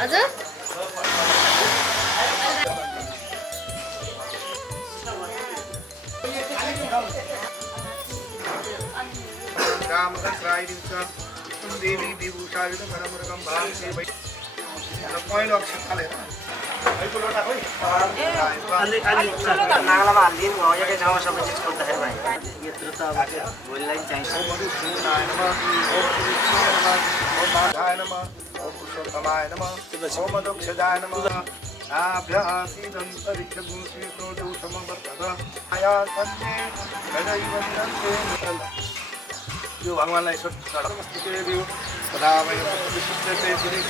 हजुर देवी विभूषायुध परमरकम भाव से भाई पहिलो अक्षर हालेर भाइको लोटा खोइ नागलामा हालिदिनु भयो एकै ठाउँमा सबै चिज खोज्दाखेरि भाइ यत्रो त अब भोलिलाई चाहिन्छ ओम माधाय नमः ओम पुरुषोत्तमाय नमः ओम दक्षजाय नमः आभ्यः सीदन्तरिक्षगुंसीक्रोधौ समवर्तत आया सन्ने गदैवन्दन्ते यो भगवानलाई नमस्ते दियो सदामै विशिष्टते सुनि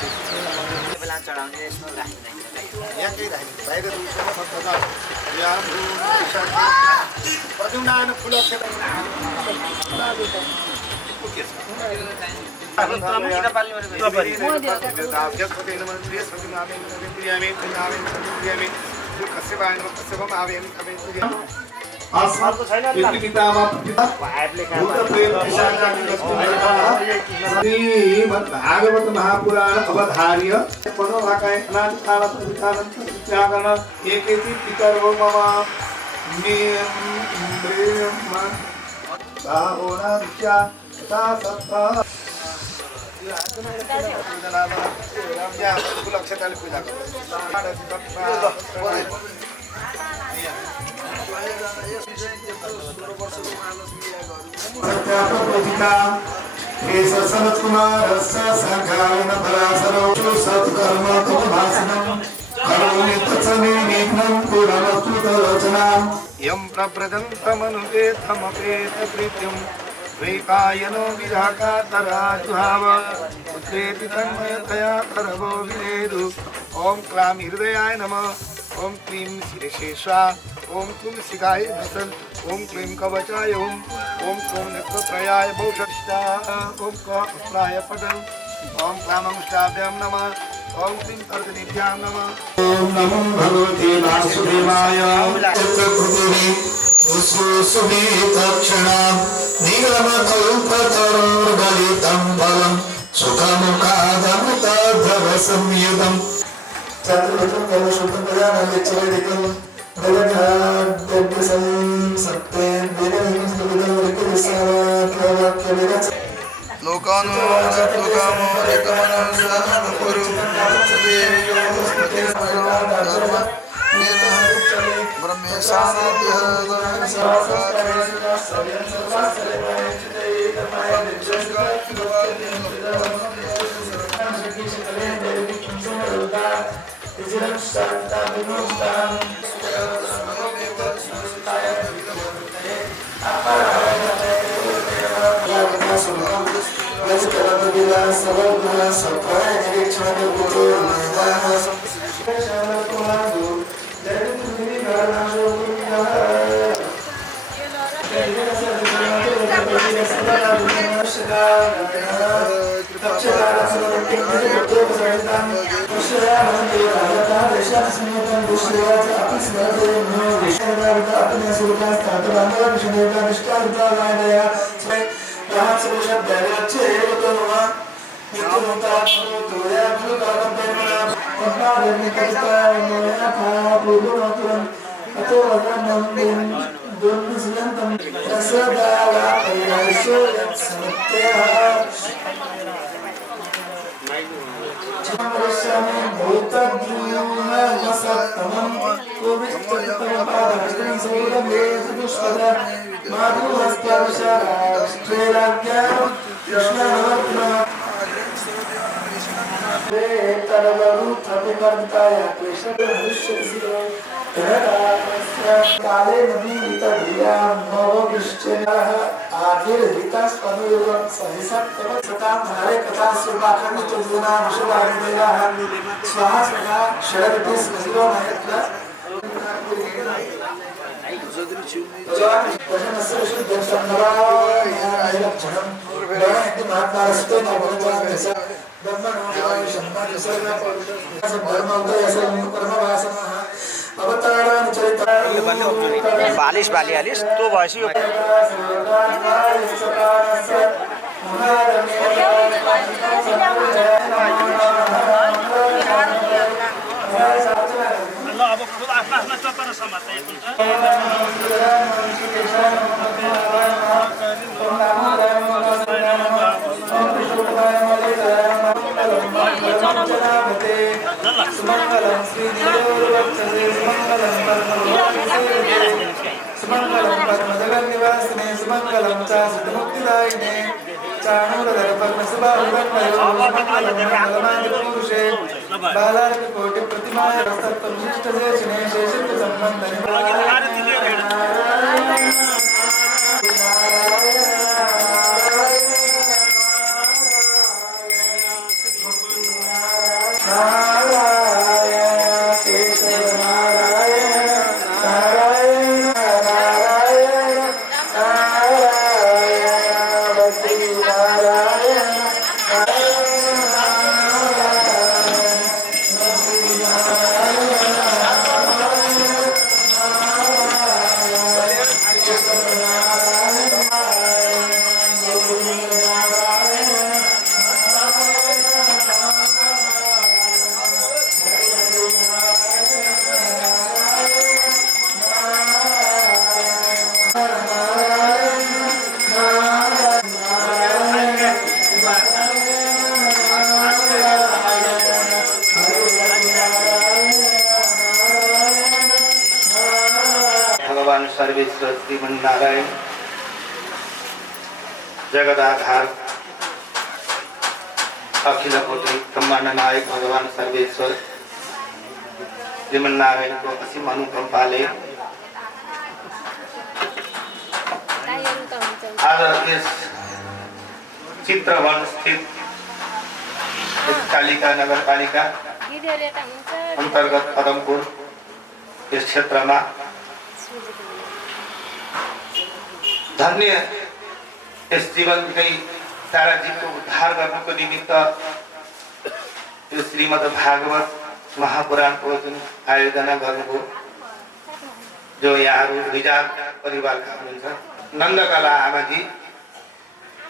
बेला चढाउने यसमा राखिँदैन यहाँकै राखिन्छ बाहिर दुईसम्म सत्ता याम प्रद्युम्नान फुलक्षेत्र भागवत महापुराण अवधार्य पितरो मम फुलक्षेत्रले पूजा शरद कुमार सगायन पराशरौ सत्कर्म भाषणं करोमि तत्समे विघ्नं पुरमस्तुतलोचनां यं प्रव्रजन्तमनुपेतमपेतप्रीत्यं द्वैपायनो विराकातराजुहाव पुत्रेति तन्मयतया करवो विनेदु ॐ क्लां हृदयाय नमः ॐ क्लीं शिरशेषा ॐ तुलसिकाय भसल ॐ क्लीं कवचाय ॐ क्लीं नेत्रत्रयाय भौषष्टा ॐ क्लाय पटल ॐ क्लामंष्टाभ्यां नमः ॐ क्लीं तर्जनीभ्यां नमः ॐ नमो भगवते वासुदेवाय सुमेतक्षणां निगमकल्पतरोर्गलितं बलं सुखमुखादमृतभवसंयुतं चतुर्थं कलशुद्धं प्रजानां चरितं दलघाद्यसं सत्तेन वेदनं स्तुतं रिक्तसावाक्यवाक्यविरच लोकानो चतुर्गामो एकमनं सानुपुरु सदेयो धर्म काले नदी हरे कथा सुभाखंड चुना स्वाहा सदा शरद बालिश बाली हालिस तो भएपछि यो आफ्ना आफ्ना चप्पा समात्दै हुन्छ सुमंगलम श्री देववक्षसे सुमंगलम सुमंगलम परमजगन्निवासिने सुमंगलम च सिद्धमुक्तिदायिने चाणूरधरपद्मसुभाहुरन्मयो बालार्ककोटिप्रतिमाय सत्त्वविशिष्टशेषिणे शेषित्वसम्बन्धने भगवान सर्वेश्वर श्रीमन्नारायण जगदाधार अखिल कोटि ब्रह्मांड नायक भगवान सर्वेश्वर श्रीमन्नारायण को असीम अनुकंपाले आज इस चित्रवन स्थित कालिका नगर पालिका अंतर्गत पदमपुर इस क्षेत्र में धन्य इस जीवन के सारा जीव को उद्धार करने को निमित्त श्रीमद् भागवत महापुराण को आयोजना गर्नुभयो जो यहाँ रिजाल परिवार का हुनुहुन्छ नन्दकला आमाजी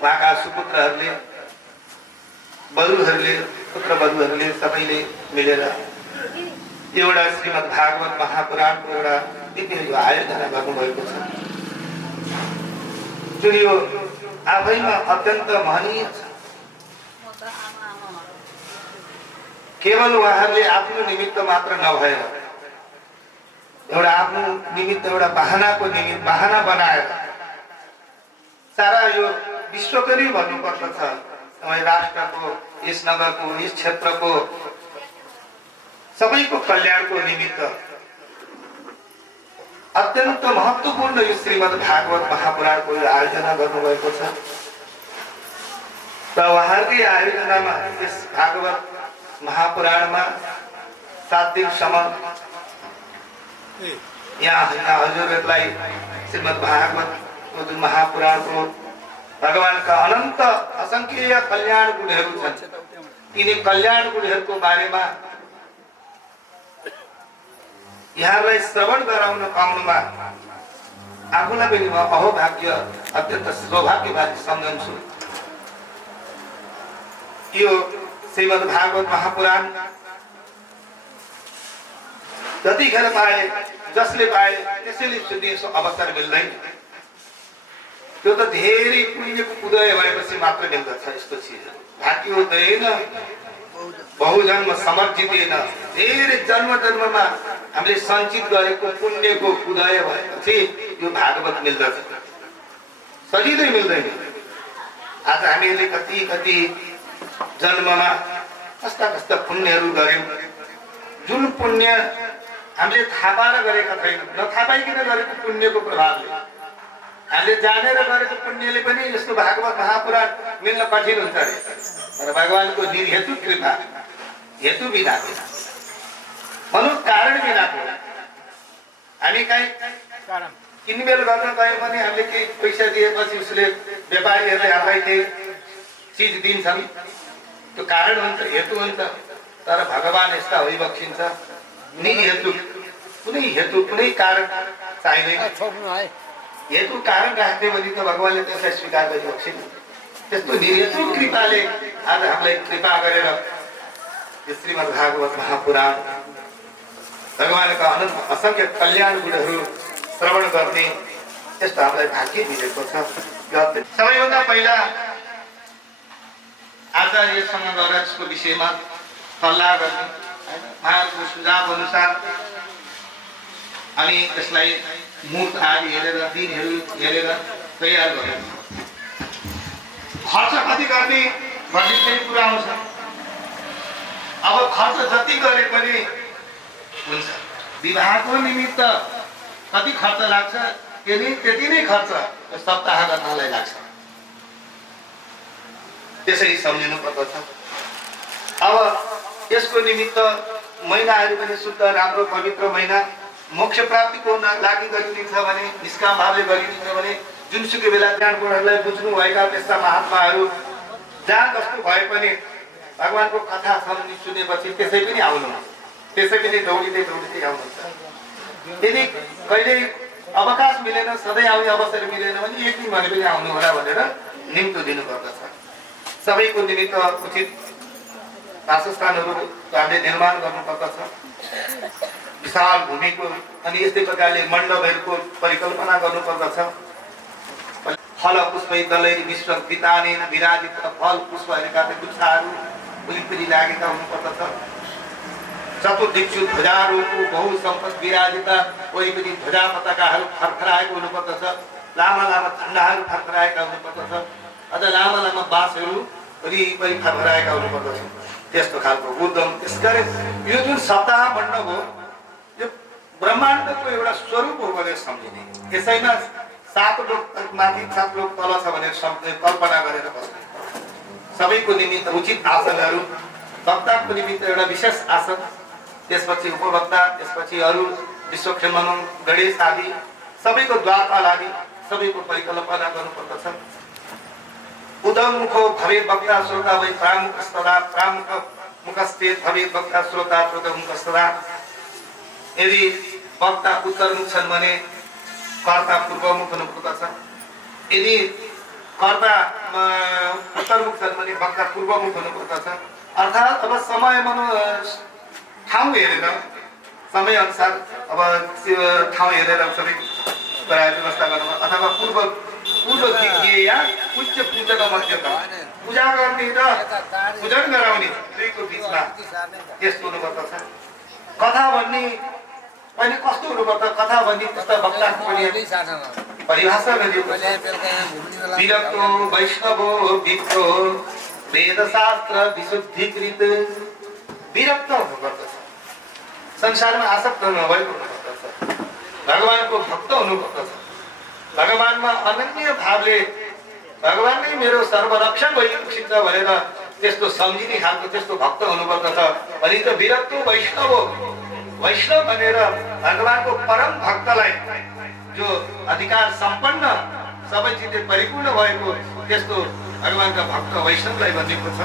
उहाँका सुपुत्रहरूले बधुहरूले पुत्र बधुहरूले सबैले मिलेर एउटा श्रीमद् भागवत महापुराणको एउटा दिव्य जो आयोजना गर्नुभएको छ जुन यो आफैमा अत्यन्त महनीय छ केवल उहाँहरूले आफ्नो निमित्त मात्र नभएर एउटा आफ्नो निमित्त एउटा बहाना बनाएर सारा यो विश्वको नै भन्नुपर्छ राष्ट्रको यस नगरको यस क्षेत्रको सबैको कल्याणको निमित्त अत्यंत महत्वपूर्ण यो श्रीमद् भागवत महापुराणको आयोजना गर्नुभएको छ र उहाँकै आयोजनामा यस भागवत महापुराणमा 7 दिनसम्म यहाँ हजुरहरूलाई श्रीमद् भागवत जुन महापुराणको भगवानका अनन्त असंख्य कल्याण गुणहरू छन् तिनी कल्याण गुणहरूको बारेमा यहाँलाई श्रवण गराउन पाउनुमा आफूलाई पनि म अहोभाग्य अत्यन्त सौभाग्यवादी सम्झन्छु। यो श्रीमद् भागवत महापुराण जतिखेर पाए जसले पाए त्यसैले सुन्ने अवसर मिल्दैन। त्यो त धेरै पुण्यको उदय भएपछि मात्र मिल्दछ। यस्तो चिजहरू भाग्य हुँदैन, बहुजन्म समर्जितेन, धेरै जन्म जन्ममा हामीले सञ्चित गरेको पुण्यको उदय भएपछि यो भागवत मिल्दछ, सजिलै मिल्दैन। आज हामीले कति कति जन्ममा कस्ता कस्ता पुण्यहरू गर्यौं, जुन पुण्य हामीले थाहा पाएर गरेका छैनौं, नथाहा पाइकन गरेको पुण्यको प्रभावले हामीले जानेर गरेको पुण्यले पनि यस्तो भागवत महापुराण मिल्न कठिन हुन्छ रे। तर भगवानको निर्हेतु कृपा हेतु बिना भनौँ कारण बिनाको हामी कहीँ किनमेल गर्न गयौँ भने हामीले केही पैसा दिएपछि उसले व्यापारीहरूले हामीलाई केही चिज दिन्छन्, त्यो कारण हुन्छ, हेतु हुन्छ। तर भगवान यस्ता होइबक्सिन्छ निर्हेतु, कुनै कारण चाहिँदैन। हेतु कारण राख्ने भने त भगवानले त्यसलाई स्वीकार गरिबक्सिन्। त्यस्तो निर्हेतु कृपाले आज हामीलाई कृपा गरेर श्रीमद् भागवत महापुराण भगवानका अनन्त असंख्य कल्याण गुणहरू श्रवण गर्ने यस्तो हामीलाई भाग्य मिलेको छ। सबैभन्दा पहिला आचार्यसँग गएर यसको विषयमा सल्लाह गर्ने, उहाँहरूको सुझाव अनुसार अनि त्यसलाई मुहूर्त आदि हेरेर दिनहरू हेरेर तयार गर्ने। खर्च कति गर्ने भन्ने पनि कुरा आउँछ। अब खर्च जति गरे पनि हुन्छ, विवाहको निमित्त कति खर्च लाग्छ त्यति नै खर्च सप्ताह गर्नलाई लाग्छ। त्यसै सम्झिनु पर्दछ। अब यसको निमित्त महिनाहरू पनि शुद्ध राम्रो पवित्र महिना मोक्ष प्राप्तिको लागि गरिन्छ भने, निष्काम भावले गरिन्छ भने, जुनसुकै बेला ज्ञानगुणहरूलाई बुझ्नु भएका त्यस्ता महात्माहरू जहाँ जस्तो भए पनि भगवानको कथा सुनेपछि त्यसै पनि आउनुहुन्छ, त्यसै पनि दौडिँदै दौडिँदै आउनुहुन्छ। यदि कहिले अवकाश मिलेन, सधैँ आउने अवसर मिलेन भने एक दिन भने पनि आउनु होला भनेर निम्तो दिनुपर्दछ। सबैको निमित्त उचित वासस्थानहरू हामीले निर्माण गर्नुपर्दछ। विशाल भूमिको अनि यस्तै प्रकारले मण्डपहरूको परिकल्पना गर्नुपर्दछ। फल पुष्प दलै विश्व वितानेन विराजित फल पुष्पहरूका गुच्छाहरू वरिपरि लागेका हुनुपर्दछ। चतुर्दिक्षु ध्वजारोहको बहु सम्पद विराजिता वरिपरि ध्वजा पताकाहरू फरफराएको हुनुपर्दछ। लामा लामा झन्डाहरू फरफराएका हुनुपर्दछ। अझ लामा लामा बाँसहरू वरिपरि फरफराएका हुनुपर्दछ। त्यस्तो खालको उद्यम। त्यसकारण यो जुन सप्ताह मण्डप हो यो ब्रह्माण्डको एउटा स्वरूप हो भनेर सम्झिने। यसैमा 7 लोक माथि 7 लोक तल छ भनेर कल्पना गरेर बस्ने। सबैको निमित्त उचित आसनहरू, वक्ताको निमित्त एउटा विशेष आसन, त्यसपछि उपवक्ता, त्यसपछि अरू विश्वक्षेमन गणेश आदि सबैको द्वारपाल आदि सबैको परिकल्पना गर्नुपर्दछ। उदमुखो भवेत् वक्ता श्रोता वै प्रामुख सदा प्रामुख मुखस्तेत् भवेत् वक्ता श्रोता प्रमुख सदा। यदि वक्ता उत्तरमुख छन् भने कर्ता पूर्वमुख हुनुपर्दछ। यदि कर्ता उत्तरमुख छन् भने वक्ता पूर्वमुख हुनुपर्दछ। अर्थात् अब समय ठाउँ हेरेर, समय अनुसार अब ठाउँ हेरेर सबै व्यवस्था गर्नु, अथवा पूर्व दिग्गे या उच्च पूजाका मध्यमा पूजा गर्ने र पूजन गराउने दुईको बिचमा यस्तो हुनुपर्दछ। कथा भन्ने पनि कस्तो हुनुपर्छ? कथा भन्ने त्यस्ता वक्ताको पनि परिभाषा गरिएको छ। विरक्तो वैष्णवो विप्रो वेदशास्त्र विशुद्धिकृत। विरक्त हुनुपर्दछ, संसारमा आसक्त नभएको हुनुपर्दछ, भगवानको भक्त हुनुपर्दछ। भगवानमा अनन्य भावले भगवान नै मेरो सर्वरक्षक भइरहन्छ भनेर त्यस्तो सम्झिने खालको त्यस्तो भक्त हुनुपर्दछ। अनि त विरक्तो वैष्णव, वैष्णव भनेर भगवानको परम भक्तलाई जो अधिकार सम्पन्न सबै चिजले परिपूर्ण भएको त्यस्तो भगवानका भक्त वैष्णवलाई भनिएको छ।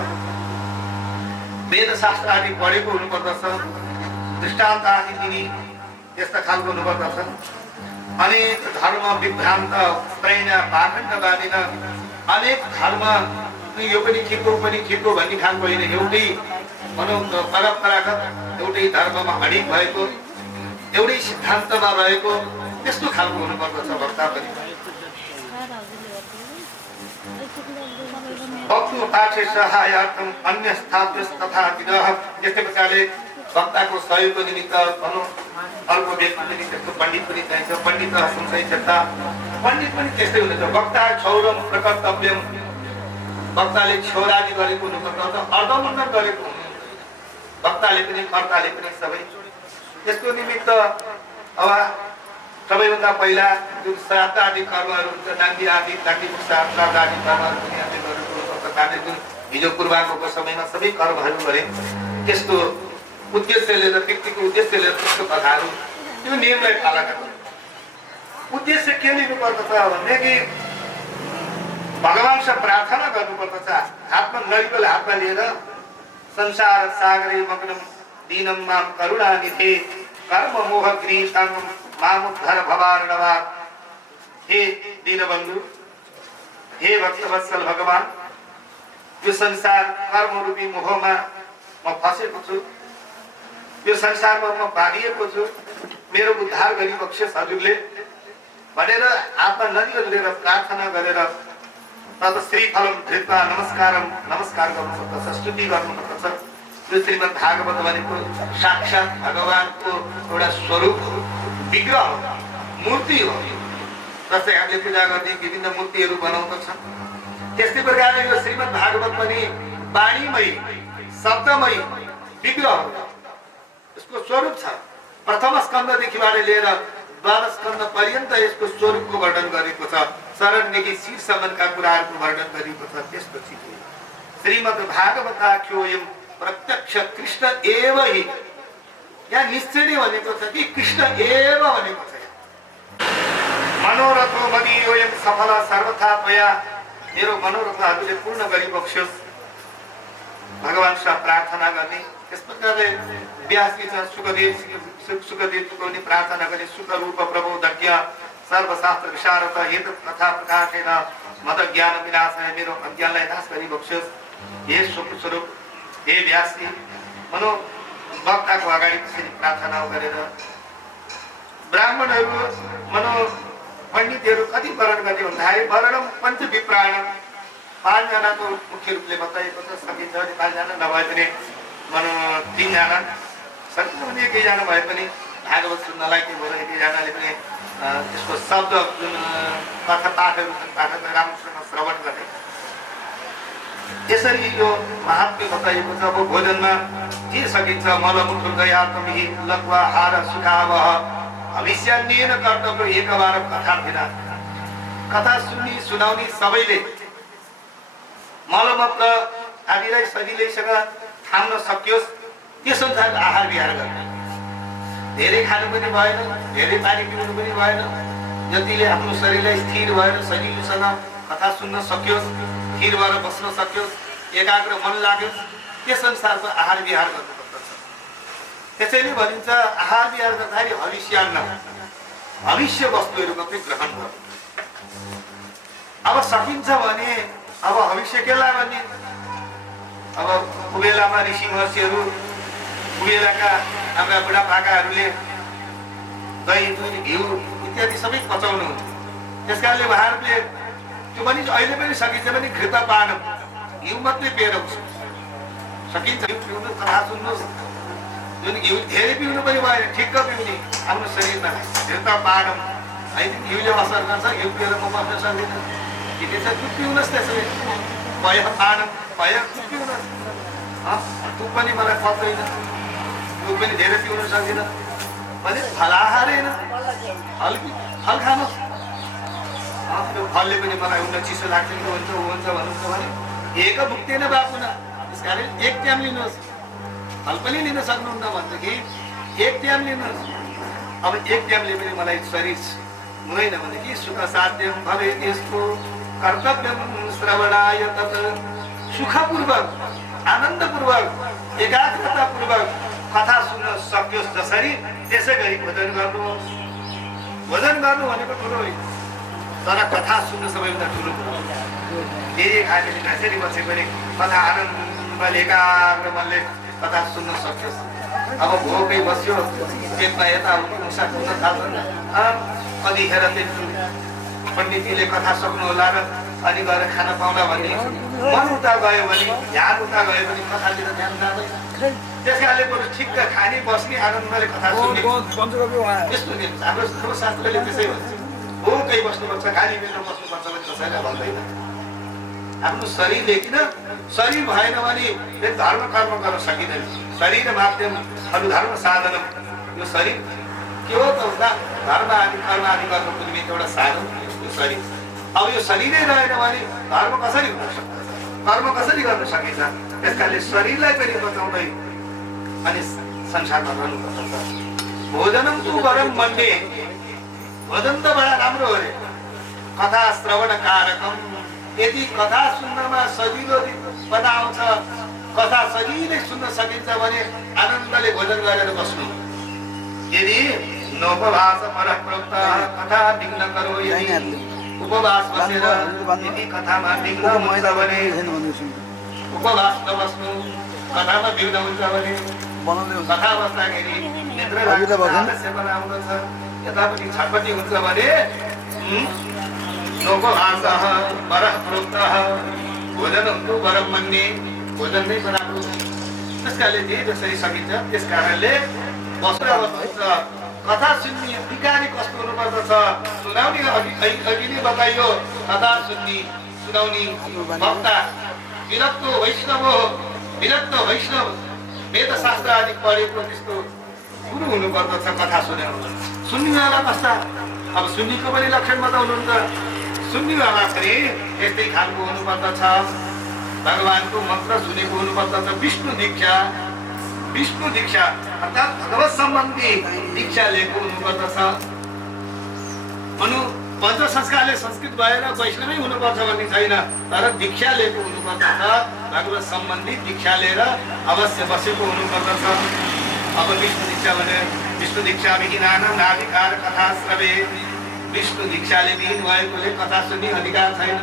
वेदशास्त्र आदि पढेको हुनुपर्दछ, दृष्टान्त आदि दिने त्यस्ता खालको हुनुपर्दछ। अनेक धर्म विभ्रान्त त्रैन पाखण्डवादिन, अनेक धर्म यो पनि ठिक हो भन्ने खालको होइन, एउटै भनौँ परम्परागत एउटै धर्ममा अडिग भएको, एउटै सिद्धान्तमा रहेको त्यस्तो खालको हुनुपर्दछ वक्ता पनि। वक्तु पाठे सहायार्थम अन्य स्थापित तथा विदह। यस्तै प्रकारले वक्ताको सहयोगको निमित्त भनौँ अर्को व्यक्ति पनि त्यस्तो पण्डित पनि चाहिन्छ। पण्डित संशय चेता पण्डित पनि त्यस्तै हुनुहुन्छ। वक्ता क्षौरम प्रकर्तव्यम, वक्ताले क्षौरादि गरेको हुनुपर्छ, अर्धमण्डन गरेको हुनुपर्छ। वक्ताले पनि कर्ताले पनि सबै। यसको निमित्त अब सबैभन्दा पहिला जुन श्राद्ध आदि कर्महरू हुन्छ, नान्दी आदि श्राद्ध आदि कर्महरू पनि हामीले गर्नुपर्छ। हामीले जुन हिजो पूर्वाङ्गको समयमा सबै कर्महरू गरे, त्यस्तो उद्देश्यले र व्यक्तिको उद्देश्यले त्यस्तो कथाहरू त्यो नियमलाई पालना गर्नु। उद्देश्य के लिनुपर्दछ भनेदेखि भगवानसँग प्रार्थना गर्नुपर्दछ। हातमा नरिवल हातमा लिएर संसार सागरे मग्नम दीनम माम करुणानिधे कर्म मोह गृहीतां मामुद्धार भवार्णवात्। हे दीनबन्धु, हे भक्तवत्सल भगवान, यो संसार कर्म रूपी मोहमा म फसेको छु। यो संसारमा म बाँधिएको छु, मेरो उद्धार गरिबक्सोस् हजुरले भनेर आत्मा नलिएर प्रार्थना गरेर तब श्रीफलम धृत्वा नमस्कार गर्नुपर्दछ, स्तुति गर्नुपर्दछ। यो श्रीमद् भागवत भनेको साक्षात् भगवानको एउटा स्वरूप हो, विग्रह हो, मूर्ति हो। जस्तै हामीले पूजा गर्ने विभिन्न मूर्तिहरू बनाउँदछ, त्यस्तै प्रकारले यो श्रीमद् भागवत पनि वाणीमय शब्दमय विग्रह हो। यसको स्वरूप छ। प्रथम स्कन्धदेखिबाट लिएर 12 स्कन्ध पर्यन्त यसको स्वरूपको वर्णन गरेको छ। शरणदेखि शीर्षसम्मका कुराहरूको वर्णन गरेको छ। त्यसपछि श्रीमद् भागवताख्योऽयं प्रत्यक्ष कृष्ण एव हि, यहाँ निश्चय नै भनेको छ कि कृष्ण एव भनेको छ। मनोरथो मदीयोऽयं सफल सर्वथा त्वया, मेरो मनोरथ हजुरले पूर्ण गरिबक्सोस् भगवानसँग प्रार्थना गर्ने। त्यस प्रकारले व्यासजी छ सुखदेवजीको पनि प्रार्थना गर्ने। सुख रूप प्रबोधज्ञ सर्वशास्त्र विशारद हेतु कथा प्रकाशेन मद ज्ञान विनाशाय, मेरो अज्ञानलाई नाश गरिबक्सोस् हे स्वरूप हे व्यासजी। मनो वक्ताको अगाडि त्यसरी प्रार्थना गरेर ब्राह्मणहरू मनो पण्डितहरू कति वर्ण गर्ने भन्दाखेरि वर्णम पञ्च विप्राण, 5 जनाको मुख्य रूपले बताइएको छ। सकिन्छ भने 5 जना, नभए पनि मनो 3 जना, सकिन्छ भने 1 जना भए पनि भागवत सुन्नलाई के भयो, 1 जनाले पनि त्यसको शब्द जुन कथा पाठहरू पाठहरू राम्रोसँग श्रवण गर्ने। यसरी यो महात्म्य बताइएको छ। अब भोजनमा के सकिन्छ, मलमूत्र दयात्महि लघ्वाहार सुखावह भविष्यान्येन कर्तव्य एकबार कथा बिना। कथा सुनाउने सबैले मलमूत्र आदिलाई सजिलैसँग थाम्न सकियोस् त्यस अनुसार आहार विहार गर्ने। धेरै खानु पनि भएन, धेरै पानी पिउनु पनि भएन। जतिले आफ्नो शरीरलाई स्थिर भएर सजिलोसँग कथा सुन्न सकियोस्, स्थिर भएर बस्न सकियोस्, एकाग्र मन लाग्योस्, त्यस अनुसारको आहार विहार गर्नुपर्दछ। त्यसैले भनिन्छ आहार विहार गर्दाखेरि हविष्यान्न, भविष्य वस्तुहरू मात्रै ग्रहण गर्नु। अब सकिन्छ भने अब भविष्य केलाई भन्ने, अब कुबेलामा ऋषि महर्षिहरू, कुबेलाका हाम्रा बुढापाकाहरूले दही दुध घिउ इत्यादि सबै पचाउनुहुन्छ। त्यस कारणले उहाँहरूले त्यो पनि अहिले पनि सकिन्छ भने घृतपान, घिउ मात्रै पिएर सकिन्छ। घिउ पिउनु, कथा सुन्नुहोस्। जुन घिउ धेरै पिउनु पनि भएन, ठिक्क पिउने आफ्नो शरीरमा घृतपान। होइन घिउले असर गर्छ, घिउ पिएर म बस्न सक्दिनँ, ठिकै छ दुध पिउनुहोस्। त्यसरी भय पान भय दुध पिउनुहोस्। दुध पनि मलाई पच्दैन, दुध पनि धेरै पिउन सक्दिनँ भने फलाहार होइन, फल खानुहोस्। त्यो फलले पनि मलाई उल्टा चिसो लाग्छ कि हुन्छ भन्नुहुन्छ भने एक भुक्दैन बाबु न। त्यस कारण 1 टाइम लिनुहोस्। फल पनि लिन सक्नुहुन्न भनेदेखि 1 टाइम लिनुहोस्। अब 1 टाइमले पनि मलाई शरीर हुँदैन भनेदेखि सुख साध्यम भवे यसको कर्तव्यम श्रवणाय तत्, सुखपूर्वक आनन्दपूर्वक एकाग्रतापूर्वक कथा सुन्न सकियोस् जसरी त्यसै गरी भोजन गर्नुहोस्। भोजन गर्नु भनेको ठुलो होइन, तर कथा सुन्नु सबैभन्दा ठुलो कुरो। धेरै खाने त्यसरी बसे पनि कथा आनन्दले एकाग्र मनले कथा सुन्न सकियोस्। अब भोकै बस्यो, पेटमा यताउति मुसा सुन्न थाल्छ, कतिखेर त्यो पण्डितजीले कथा सक्नु होला र अनि गएर खान पाउला भन्ने मन उता गयो भने, ध्यान उता गयो भने कथातिर ध्यान जाँदैन। त्यस कारणले बरु ठिक्क खाने बस्ने आनन्दले कथा सुन्ने यस्तो दिनुहोस्। हाम्रो शास्त्रले त्यसै भन्छ, भोकै बस्नुपर्छ, खाली पेटमा बस्नुपर्छ भने कसैलाई भन्दैन। आफ्नो शरीरले किन शरीर भएन भने धर्म कर्म गर्न सकिँदैन। शरीर माध्यम धर्म साधन, यो शरीर के हो त भन्दा धर्म आदि कर्म आदि गर्नुको निमित्त एउटा साधन यो शरीर। अब यो शरीरै रहेन भने धर्म कसरी हुन सक्छ, कर्म कसरी गर्न सकिन्छ। त्यस कारणले शरीरलाई पनि बचाउँदै अनि संसारमा रहनुपर्छ। भोजनम तु वरम मन्ये, भोजन त बडा राम्रो हो रे। कथा श्रवण कारकम, यदि कथा सुन्नमा सजिलो बनाउँछ, कथा सजिलै सुन्न सकिन्छ भने आनन्दले भोजन गरेर बस्नु। यदि नोपवास परः प्रोक्त कथा विघ्न करो, उपवास बसेर यदि कथामा विघ्न हुन्छ भने, उपवास नबस्नु कथामा विघ्न हुन्छ भने कथा बस्दाखेरि नेत्र सेवन आउँदछ यतापट्टि छटपट्टि हुन्छ भने लोको आशः परः प्रोक्तः भोजनं तु वरं मन्ये भोजन नै बराबर त्यसकारणले जे जसरी सकिन्छ त्यस कारणले बस्दा बस्नुहुन्छ कथा सुन्ने विकारी कस्तो हुनुपर्दछ सुनाउने अघि नै बताइयो कथा सुन्ने सुनाउने वक्ता विरक्त वैष्णव वेदशास्त्र आदि पढेको त्यस्तो गुरु हुनुपर्दछ कथा सुन्नेवाला कस्ता अब सुन्नेको पनि लक्षण बताउनुहुन्छ सुन्नेवाला पनि यस्तै खालको हुनुपर्दछ भगवानको मन्त्र सुनेको हुनुपर्दछ विष्णु दीक्षा अर्थात् भगवत सम्बन्धी दीक्षा लिएको हुनुपर्दछ पञ्च संस्कारले संस्कृत भएर वैष्णवै हुनुपर्छ भन्ने छैन तर दीक्षा लिएको हुनुपर्दछ भगवत सम्बन्धी दीक्षा लिएर अवश्य बसेको हुनुपर्दछ अब विष्णु दीक्षा भने विष्णु दीक्षा विहीनानां नाधिकार कथा श्रवे विष्णु दीक्षाले विहीन भएकोले कथा सुन्ने अधिकार छैन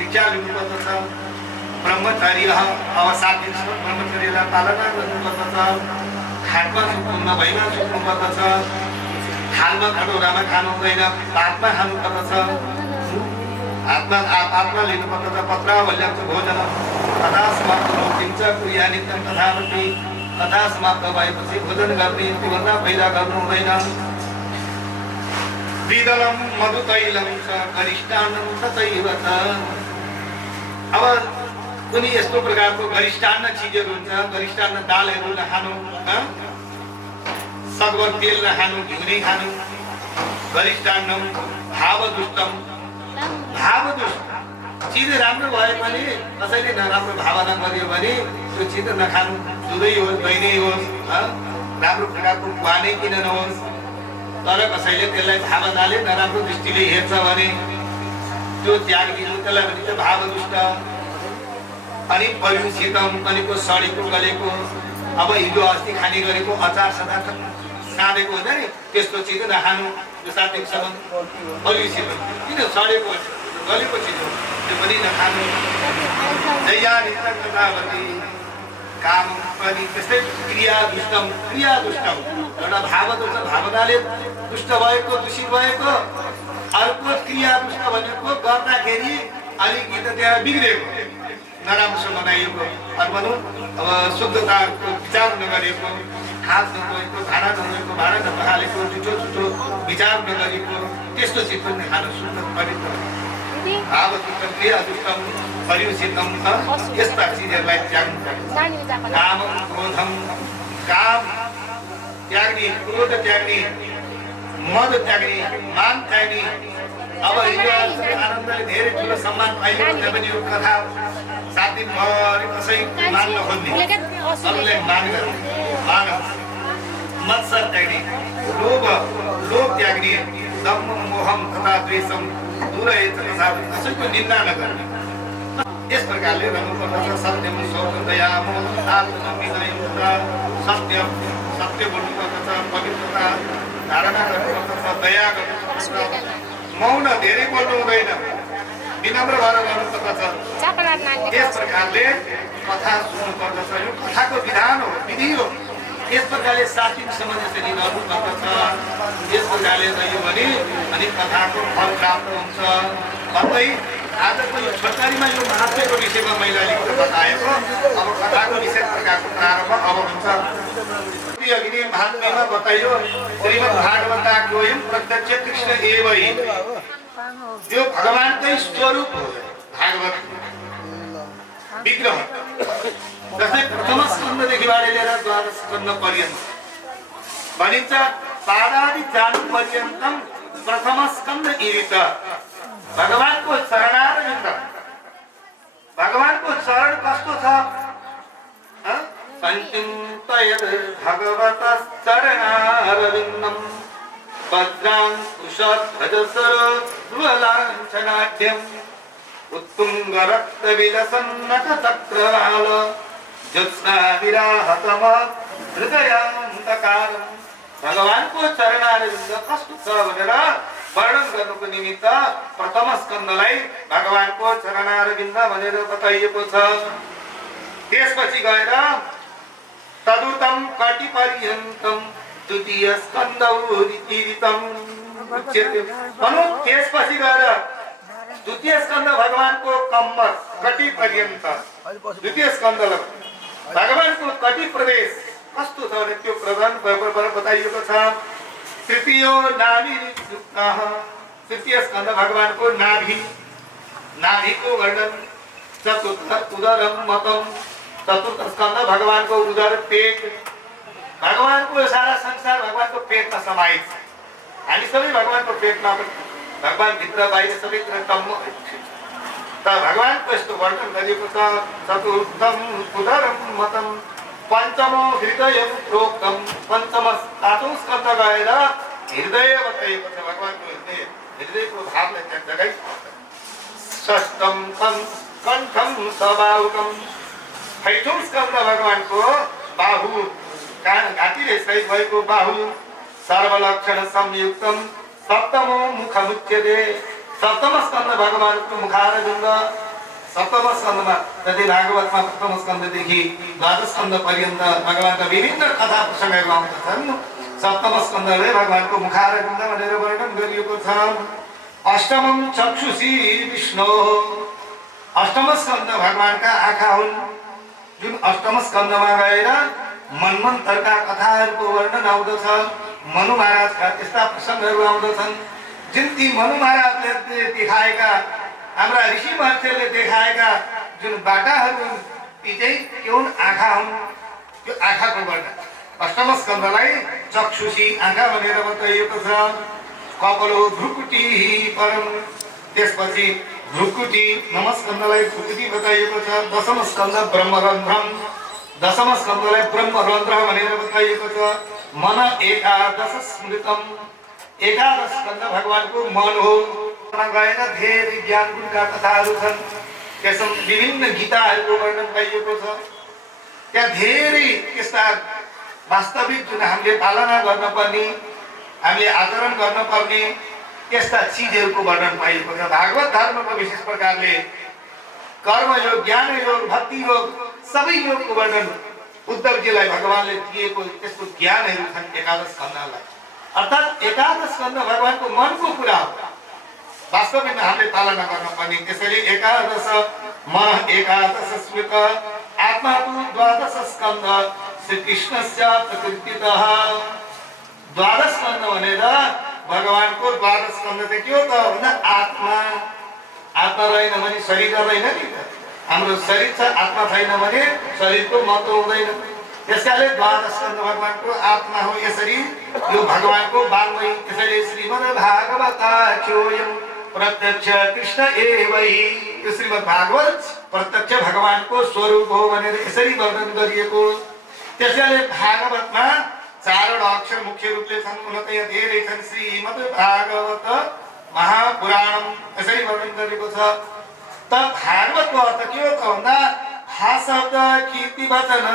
दीक्षा लिनुपर्दछ ब्रह्मचर्य अब 7 दिनसम्म ब्रह्मचर्यलाई पालना गर्नुपर्दछ खानमा सुत्नु भएन सुत्नुपर्दछ खानमा खटौरामा खानु हुँदैन भातमा खानुपर्दछ आत्मा लिनुपर्दछ पत्रावल्यं च भोजन कथा समाप्त रोकिन्छ क्रिया नित्यं तथापि कथा समाप्त भएपछि भोजन गर्ने त्योभन्दा पहिला गर्नु हुँदैन विदलं मधुतैलं च गरिष्ठान्नं तथैव च अब कुनै यस्तो प्रकारको गरिष्ठान्न चिजहरू हुन्छ गरिष्ठान्न दालहरू नखानु सकभर तेल नखानु घिउ नै खानु गरिष्ठान्नं भावदुष्टम चिज राम्रो भए पनि कसैले नराम्रो भावना गर्यो भने त्यो चिज नखानु दुधै होस् दही नै होस् राम्रो प्रकारको कुवा नै किन नहोस् तर कसैले त्यसलाई भावनाले नराम्रो दृष्टिले हेर्छ भने त्यो त्याग दिनु त्यसलाई भनिन्छ भावदुष्ट अनि पयुषितम अनिको सडेको गलेको अब हिजो अस्ति खाने गरेको अचार सचार साँधेको हुन्छ नि त्यस्तो चिज नखानु यो सात्विक सम्बन्ध पयुषित किन सडेको गलेको चिज हो त्यो पनि नखानु काम पनि त्यस्तै क्रिया दुष्टम एउटा भावदुष्ट भावनाले दुष्ट भएको दूषित भएको अर्को क्रिया दुष्ट भनेको गर्दाखेरि अलिकति त्यहाँ बिग्रेको नराम्रोसँग बनाइएको अर्को अब शुद्धताको विचार नगरेको हात नधोएको भाँडा नपखालेको जुठो विचार नगरेको त्यस्तो चिज पनि खानु शुद्ध पवित्र भावदुष्टम क्रिया दुष्टम परियुषितम यस्ता चिजहरूलाई त्याग्नु पर्छ काम क्रोधम काम त्याग्ने क्रोध त्याग्ने मद त्याग्ने मान त्याग्ने अब आनन्दले धेरै ठुलो सम्मान पाइयो भने पनि यो कथा 7 दिन भरि कसै मान नखोज्ने अरूलाई मान गर्ने मत्सर त्याग्ने लोभ त्याग्ने दम्भ मोहम तथा द्वेषम दूरै कसैको निन्दा नगर्ने यस प्रकारले रहनुपर्दछ सत्यम शौच दया सत्य बोल्नुपर्दछ पवित्रता धारणा गर्नुपर्दछ दया गर्नुपर्दछ मौन धेरै बोल्नु हुँदैन विनम्र भएर गर्नुपर्दछ यस प्रकारले कथा सुन्नुपर्दछ यो कथाको विधान हो विधि हो यस प्रकारले 7 दिनसम्म यसरी रहनुपर्दछ यस प्रकारले रह्यो भने अनि कथाको फल प्राप्त हुन्छ भन्दै आजको यो छोटकरीमा यो महात्म्यको विषयमा मैले अलिकति बताएको अब कथाको विशेष प्रकारको प्रारम्भ अब हुन्छ अघि नै महात्म्यमा बताइयो श्रीमद् भागवताख्योऽयं प्रत्यक्ष कृष्ण एव हि यो भगवानकै स्वरूप हो भागवत विग्रह जस्तै प्रथम स्कन्धदेखिबाट लिएर द्वादश स्कन्ध पर्यन्त भनिन्छ पादादि जानु पर्यन्तम प्रथम स्कन्ध इरित भगवानको शरणारविन्द भगवानको शरण कस्तो छ संचिन्तयत् भगवतश्चरणारविन्दं वज्राङ्कुशध्वजसरध्रुवलाञ्छनाढ्यम् उत्तुङ्गरक्तविलसन्नटचक्रवाल ज्योत्स्नाविराहतमहृदयान्तकारम् भगवानको चरणारविन्द कस्तो छ भनेर वर्णन गर्नुको निमित्त प्रथम स्कन्धलाई भगवानको चरणारविन्द भनेर बताइएको छ त्यसपछि गएर तदुतं कटिपर्यन्तं द्वितीय स्कन्धौरीरितं उच्यते। भनौँ त्यसपछि गएर द्वितीय स्कन्ध भगवानको कम्मर कटि पर्यन्त द्वितीय स्कन्धलाई भगवानको कटि प्रदेश कस्तो छ भने त्यो प्रधान बताइएको छ। तृतीयो नाभि तृतीय स्कन्ध भगवानको नाभि नाभिको वर्णन। चतुर्थ उदरम मतम चतुर्थ स्कन्ध भगवानको उदर पेट। भगवानको सारा संसार भगवानको पेटमा समाहित छ। हामी सबै भगवानको पेटमा भगवान भित्र बाहिर सबैतिर टम्म त भगवानको यस्तो वर्णन गरिएको छ। चतुर्थम उदरम मतम पञ्चमो हृदय प्रोक्तम। पञ्चम पाँचौं स्कन्ध गएर हृदय बताइएको छ। भगवानको हृदय हृदयको भावलाई त्यहाँ जगाइएको छ। षष्ठम कण्ठम सबाहुकम। छैठौं स्कन्ध भगवानको बाहु घाँटीले सहित भएको बाहु सर्वलक्षण संयुक्तम। सप्तमो मुखमुच्यते। सप्तम स्कन्ध भगवानको मुखारविन्द। सप्तम स्कन्धमा यदि भागवतमा प्रथम स्कन्धदेखि द्वादश स्कन्ध पर्यन्त भगवानका विभिन्न कथा प्रसङ्गहरू आउँदछन्। सप्तम स्कन्धले भगवानको मुखारविन्द भनेर वर्णन गरिएको छ। अष्टमम चक्षुषी विष्णु। अष्टम स्कन्ध भगवानका आँखा हुन्। जुन अष्टम स्कन्धमा गएर मन्वन्तरका कथाहरूको वर्णन आउँदछ। मनु महाराजका त्यस्ता प्रसङ्गहरू आउँदछन् जुन ती मनु महाराजले देखाएका हाम्रा ऋषि महर्षिहरूले देखाएका जुन बाटाहरू हुन् ती चाहिँ के हुन्? आँखा हुन्। त्यो आँखाको वर्णन अष्टम स्कन्धलाई चक्षुषी आँखा भनेर बताइएको छ। कपालो भ्रुकुटी परम। त्यसपछि भ्रुकुटी नमस्कन्धलाई भ्रुकुटी बताइएको छ। दशम स्कन्ध ब्रह्मरन्ध्रम। दशम स्कन्धलाई ब्रह्मरन्ध्र भनेर बताइएको छ। मन एकादश स्मृतम। एकादश स्कन्ध भगवानको मन हो। गएर धेरै ज्ञान गुणका कथाहरू छन्। त्यसमा विभिन्न गीताहरूको वर्णन पाइएको छ। त्यहाँ धेरै त्यस्ता वास्तविक जुन हामीले पालना गर्न पर्ने हामीले आचरण गर्न पर्ने त्यस्ता चिजहरूको वर्णन पाइएको छ। भागवत धर्मको विशेष प्रकारले कर्मयोग ज्ञानयोग भक्ति योग सबै योगको वर्णन उद्धवजीलाई भगवानले दिएको त्यस्तो ज्ञानहरू छन् एकादश स्कन्धलाई। अर्थात् एकादश स्कन्ध भगवानको मनको कुरा हो। वास्तवमा हामीले पालना गर्न पर्ने। त्यसैले एकादश मन एकादश स्मृत आत्मा तु द्वादश स्कन्ध श्रीकृष्णस्य प्रकृतितः। द्वादश स्कन्ध भनेर भगवानको द्वादश स्कन्ध चाहिँ के हो त भन्दा आत्मा। आत्मा रहेन भने शरीर रहेन नि। हाम्रो शरीर छ आत्मा छैन भने शरीरको महत्त्व हुँदैन। त्यसकारणले द्वादश स्कन्ध भगवानको आत्मा हो। यसरी यो भगवानको वाङ्मय। त्यसैले श्रीमद् भागवताख्योऽयं प्रत्यक्ष कृष्ण एव हि। यो श्रीमद् भागवत प्रत्यक्ष भगवानको स्वरूप हो भनेर यसरी वर्णन गरिएको। त्यसैले भागवतमा चारवटा अक्षर मुख्य रूपले छन्। उनतया धेरै छन्। श्रीमद् भागवत महापुराणम यसरी वर्णन गरेको छ। त भागवतको अर्थ के हो त भन्दा भा शब्द कीर्ति वचन।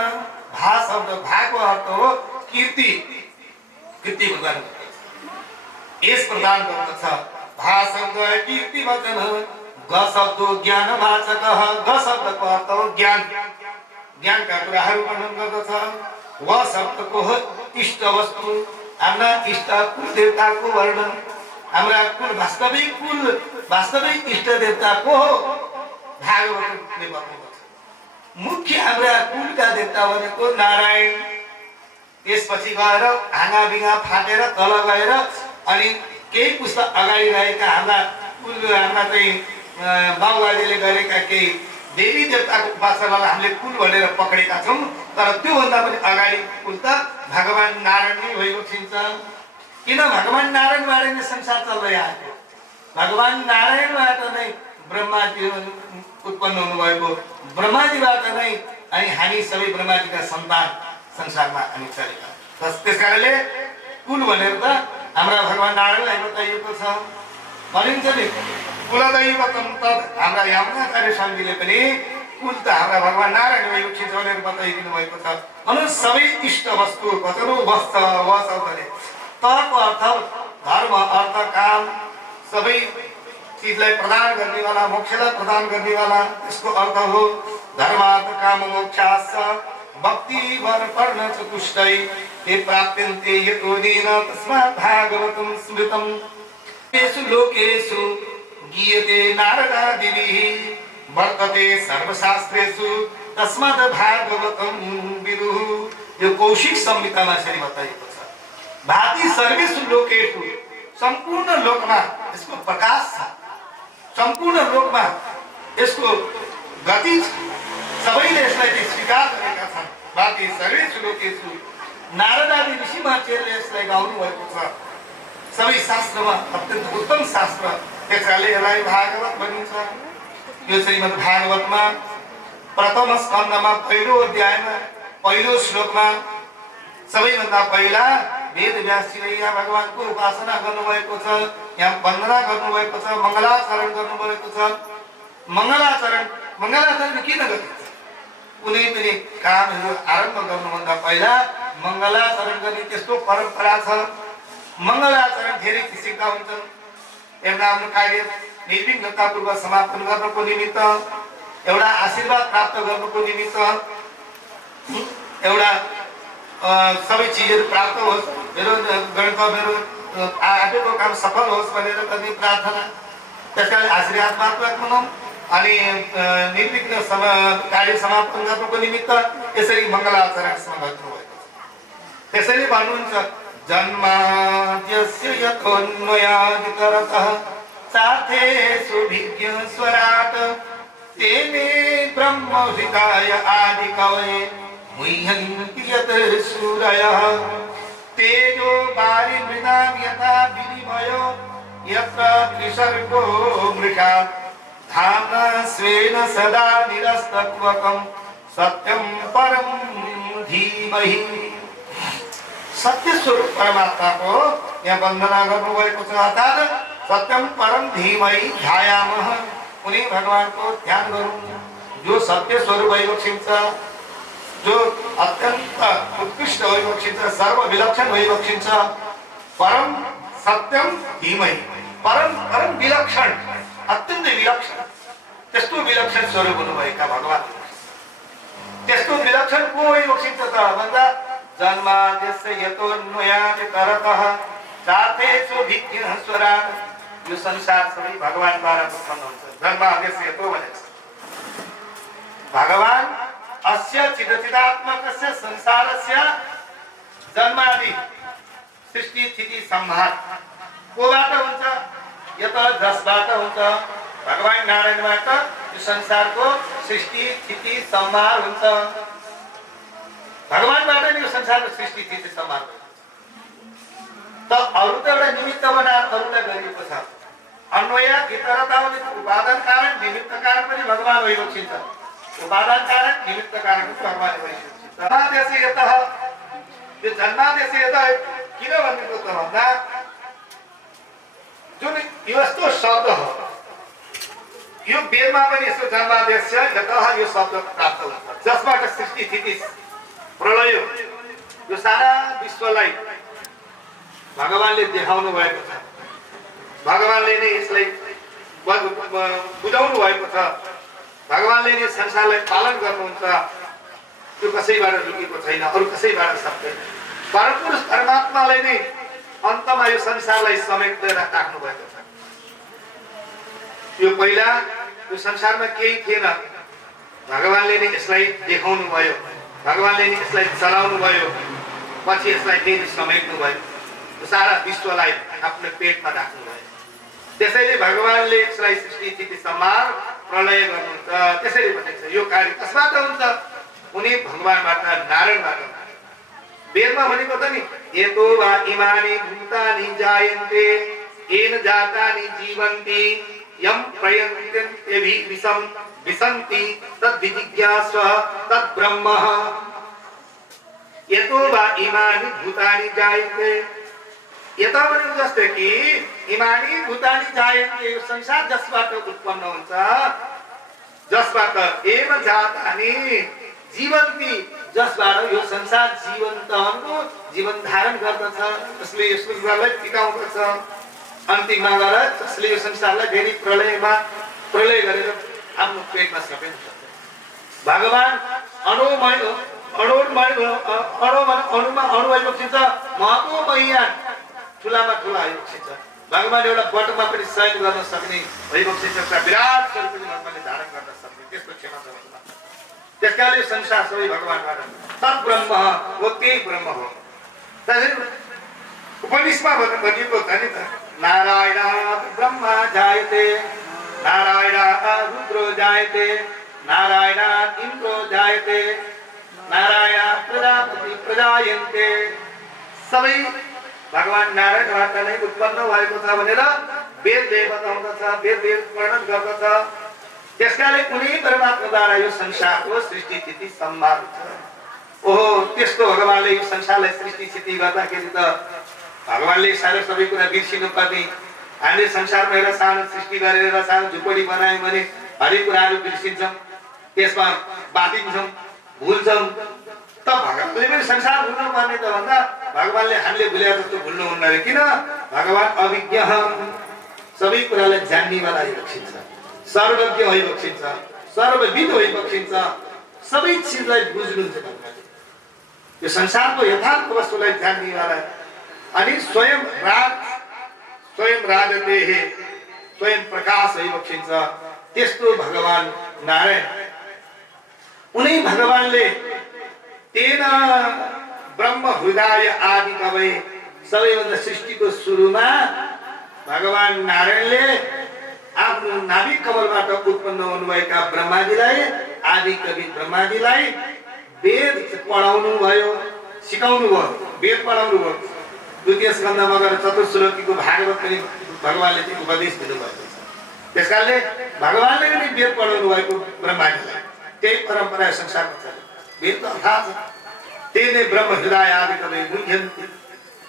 भा शब्द भाको अर्थ हो कीर्ति। कीर्ति प्रदान यस प्रदान गर्दछ। भा शब्द कीर्ति वचन। ग शब्द ज्ञानवाचक। ग शब्दको अर्थ हो ज्ञान। ज्ञानका कुराहरू वर्णन गर्दछ। व शब्दको हो इष्ट वस्तु। हाम्रा इष्ट कुल देवताको वर्णन। हाम्रा कुल वास्तविक इष्ट देवता को हो भागवतले बताउँदछ। मुख्य हाम्रा कुलका देवता भनेको नारायण। त्यसपछि गएर हाँगाबिगा फाटेर तल गएर अनि केही पुस्ता अगाडि रहेका हाम्रा कुल हाम्रा चाहिँ बाबुबाजेले गरेका केही देवी देवताको उपासनालाई हामीले कुल भनेर पक्रेका छौँ। तर त्योभन्दा पनि अगाडि कुल त भगवान नारायण नै भएको छिन्छ। किन भगवान नारायणबाट नै संसार चल्दै आएको। भगवान नारायणबाट नै ब्रह्माजी उत्पन्न हुनुभएको। ब्रह्माजीबाट नै अनि हामी सबै ब्रह्माजीका सन्तान संसारमा हामी चलेका। त्यसकारणले कुल भनेर त हाम्रा भगवान नारायणलाई बताइएको छ। भनिन्छ नि कुलदैवतम तत्। हाम्रा यमुनाचार्य स्वामीले पनि कुल त हाम्रा भगवान नारायण भएको छिन्छ भनेर बताइदिनु भएको छ। अनि सबै इष्ट वस्तु वचनो वस्त व शब्दले तको अर्थ धर्म अर्थ काम सबै चीजलाई प्रदान गर्नेवाला मोक्षलाई प्रदान गर्नेवाला। यसको अर्थ हो धर्म अर्थ काम मोक्ष। भक्ति वरपर्ण चतुष्टय ते प्राप्यन्ते यतोनेन तस्मात् भागवतं स्मृतं येषु लोकेषु गीयते नारदादिभिः वर्तते सर्वशास्त्रेषु तस्मात् भागवतं विदुः। यो कौशिक संहितामा यसरी बताइएको छ। भाति सर्वेषु लोकेषु सम्पूर्ण लोकमा यसको प्रकाश छ, सम्पूर्ण लोकमा यसको गति छ, सबैले यसलाई स्वीकार गरेका छन्। भाति सर्वेषु लोकेषु नारदादि ऋषि मान्छेहरूले यसलाई गाउनु भएको छ। सबै शास्त्रमा अत्यन्त उत्तम शास्त्र, त्यसैले यसलाई भागवत भनिन्छ। यो श्रीमद् भागवतमा प्रथम स्कन्धमा पहिलो अध्यायमा पहिलो श्लोकमा सबैभन्दा पहिला वेद व्यासजीले यहाँ भगवानको उपासना गर्नुभएको छ, यहाँ वन्दना गर्नुभएको छ, मङ्गलाचरण गर्नुभएको छ। मङ्गलाचरण किन गरिन्छ? कुनै पनि कामहरू आरम्भ गर्नुभन्दा पहिला मङ्गलाचरण गर्ने त्यस्तो परम्परा छ। मङ्गलाचरण धेरै किसिमका हुन्छन्। एउटा आफ्नो कार्य निर्विघ्नतापूर्वक समापन गर्नको निमित्त, एउटा आशीर्वाद प्राप्त गर्नको निमित्त, एउटा सबै चिजहरू प्राप्त होस्, मेरो आँटेको काम सफल होस् भनेर गर्ने प्रार्थना। त्यसकारण आशीर्वादमात्मक भनौँ। अनि निर्विघ्न कार्य समापन गर्नको निमित्त यसरी मङ्गलाचरण गर्नुभएको छ। त्यसैले भन्नुहुन्छ जन्माद्यस्य यतोन्मयादितरतः सार्थेषु विज्ञस्वराट् तेने ब्रह्महृदाय आदिकवये मुह्यन्ति यत् सूरयः तेजो वारिमृदां यथा विनिमयो यत्र त्रिसर्गो मृषा धाम्ना स्वेन सदा निरस्तत्वकं सत्यं परं धीमहि। सत्य स्वरूप परमात्माको यहाँ वन्दना गर्नुभएको छ। अर्थात् सत्यम परम धीमहि ध्यायामः, उनी भगवानको ध्यान गरौँ जो सत्य स्वरूप भइबक्सिन्छ, जो अत्यन्त उत्कृष्ट भइबक्सिन्छ, सर्वविलक्षण भइबक्सिन्छ। परम सत्यम धीमहि, परम परम विलक्षण, अत्यन्त विलक्षण, त्यस्तो विलक्षण स्वरूप हुनुभएका भगवान। त्यस्तो विलक्षण को भइबक्सिन्छ त भन्दा जन्माद्यस्य यतोन्मयादितरतः सार्थेषु विज्ञस्वराट्। यो संसार सबै भगवानद्वारा उत्पन्न हुन्छ। जन्माद्यस्य यतो भनेको छ भगवान अस्य चिदचिदात्मकस्य संसारस्य जन्मादि सृष्टि स्थिति संहार कोबाट हुन्छ? यत जसबाट हुन्छ? भगवान नारायणबाट यो संसारको सृष्टि स्थिति संहार हुन्छ। भगवानबाट नै यो संसारको सृष्टि स्थिति संहार हुन्छ। त अरु त एउटा निमित्त बनाएर अरूलाई गरिएको छ। अन्वय इतरता भने उपादान कारण निमित्त कारण पनि भगवान भइबक्सिन्छ। उपादान कारण निमित्त कारण पनि भगवान भइबक्सिन्छ। जन्मादेश यतः, यो जन्मादेश यतः किन भनेको त भन्दा जुन यो यस्तो शब्द हो, यो वेदमा पनि यस्तो जन्मादेश यतः यो शब्द प्राप्त हुन्छ, जसबाट सृष्टि स्थिति प्रलय यो सारा विश्वलाई भगवानले देखाउनु भएको छ। भगवानले नै यसलाई बुझाउनु भएको छ। भगवानले नै संसारलाई पालन गर्नुहुन्छ। त्यो कसैबाट लुकेको छैन, अरू कसैबाट सक्दैन। परमपुरुष परमात्माले नै अन्तमा यो संसारलाई समेटेर राख्नु भएको छ। यो पहिला यो संसारमा केही थिएन, भगवानले नै यसलाई देखाउनु भयो, भगवानले नै यसलाई चलाउनु भयो, पछि यसलाई फेरि समेट्नु भयो, सारा विश्वलाई आफ्नो पेटमा राख्नु भयो। त्यसैले भगवानले यसलाई सृष्टि स्थिति संहार प्रलय गर्नुहुन्छ। त्यसैले भनेको छ यो कार्य कसबाट हुन्छ? उनी भगवानबाट, नारायणबाट। वेदमा भनेको त नि एतो वा इमानि भूतानि जायन्ते येन जातानि जीवन्ति यं प्रयन्त्यन्त्यभि विषं विसन्ति तद्विजिज्ञास्व तद्ब्रह्मः। एतो वा इमानि भूतानि जायन्ते, यता भनेको जस्तै कि इमानी भूतानी जायन्ते, यो संसार जसबाट उत्पन्न हुन्छ, जसबाट एव जातानि जीवन्ति, जसबाट यो संसार जीवन्तहरूको जीवन धारण गर्दछ, जसले यो संसारलाई टिकाउँदछ। अन्तिममा गएर जसले यो संसारलाई फेरि प्रलय गरेर आफ्नो पेटमा समेट्छ। भगवान अणुमय अणु अणु भइबक्सी छ महत्त्व महियान ठुलामा ठुला भइबक्सी छ भगवान एउटा बटमा पनि शयन गर्न सक्ने भइबक्सी छ विराट स्वरूप पनि भगवानले धारण गर्न सक्ने त्यसको क्षमता छ भगवान त्यसकाले संसार सबै भगवानबाट सब ब्रह्म हो त्यही ब्रह्म हो उपनिषदमा भनिएको छ नि त नारायणात् ब्रह्मा जायते नारायणात् रुद्रो जायते नारायणात् इन्द्रो जायते नारायणात् प्रजापति प्रजायन्ते सबै भगवान नारायणबाट नै उत्पन्न भएको छ भनेर वेदले बताउँदछ वेदले वर्णन गर्दछ त्यसकाले कुनै परमात्माद्वारा यो संसारको सृष्टि स्थिति सम्भव छ ओहो त्यस्तो भगवानले यो संसारलाई सृष्टि स्थिति गर्दाखेरि त भगवानले सारा सबै कुरा बिर्सिनु पर्ने हामीले संसारमा एउटा सानो सृष्टि गरेर सानो झुपडी बनायौँ भने हरेक कुराहरू बिर्सिन्छौँ त्यसमा बाँधिन्छौँ भुल्छौँ त भगवानले पनि संसार भुल्नु पर्ने त भन्दा भगवानले हामीले भुलेर जस्तो भुल्नु हुन्न रे किन भगवान अभिज्ञ सबै कुरालाई जान्नेवाला भइबक्सिन्छ सर्वज्ञ भइबक्सिन्छ सर्वविद भइबक्सिन्छ सबै चिजलाई बुझ्नुहुन्छ भगवानले यो संसारको यथार्थ वस्तुलाई जान्नेवाला अनि स्वयं राजते स्वयं प्रकाश भइबक्सिन्छ त्यस्तो भगवान नारायण उनी भगवानले तेन ब्रह्म हृदय आदि कवि सबैभन्दा सृष्टिको सुरुमा भगवान नारायणले आफ्नो नाभिक कमलबाट उत्पन्न हुनुभएका ब्रह्माजीलाई आदि कवि ब्रह्माजीलाई वेद पढाउनु भयो सिकाउनु भयो वेद पढाउनु भयो द्वितीय स्कन्धमा गएर चतुर्थ श्लोकीको भागवत पनि भगवानले चाहिँ उपदेश दिनुभएको छ त्यसकारणले भगवानले पनि वेद पढाउनु भएको ब्रह्माजीलाई त्यही परम्परा संसारमा छ वेद त थाहा छ त्यही नै ब्रह्म हृदय आदि कवि मुख्यन्ति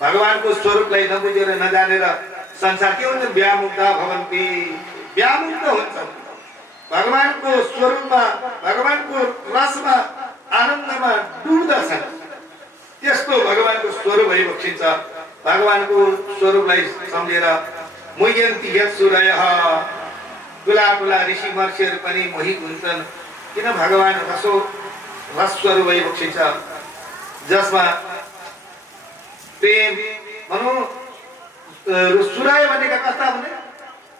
भगवानको स्वरूपलाई नबुझेर नजानेर संसार के हुन्छ व्यामुग्धा भवन्ति व्यामुग्ध हुन्छ भगवानको स्वरूपमा भगवानको रसमा आनन्दमा डुब्दछन् त्यस्तो भगवानको स्वरूप भइबक्सिन्छ भगवानको स्वरूपलाई सम्झेर मुह्यन्ति यत्सूरयः ठुला ठुला ऋषि महर्षिहरू पनि मोहित हुन्छन् किन भगवान रस स्वरूप भइबक्सिन्छ जसमा प्रेम भनौँ सूर्य भनेका कस्ता भने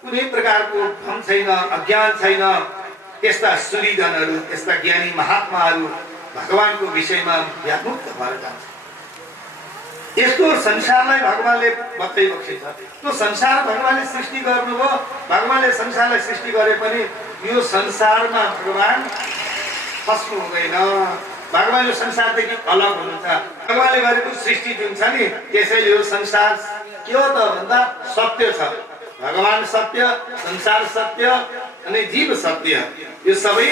कुनै प्रकारको भ्रम छैन अज्ञान छैन त्यस्ता सूर्यजनहरू त्यस्ता ज्ञानी महात्माहरू भगवानको विषयमा व्यामुक्त भएर जान्छ यस्तो संसारलाई भगवानले बताइबक्सिन्छ त्यो संसार भगवानले सृष्टि गर्नुभयो भगवानले संसारलाई सृष्टि गरे पनि यो संसारमा भगवान फस्नु हुँदैन भगवान यो संसारदेखि अलग हुनुहुन्छ भगवानले गरेको सृष्टि जुन छ नि त्यसैले यो संसार के हो त भन्दा सत्य छ भगवान सत्य संसार सत्य अनि जीव सत्य यो सबै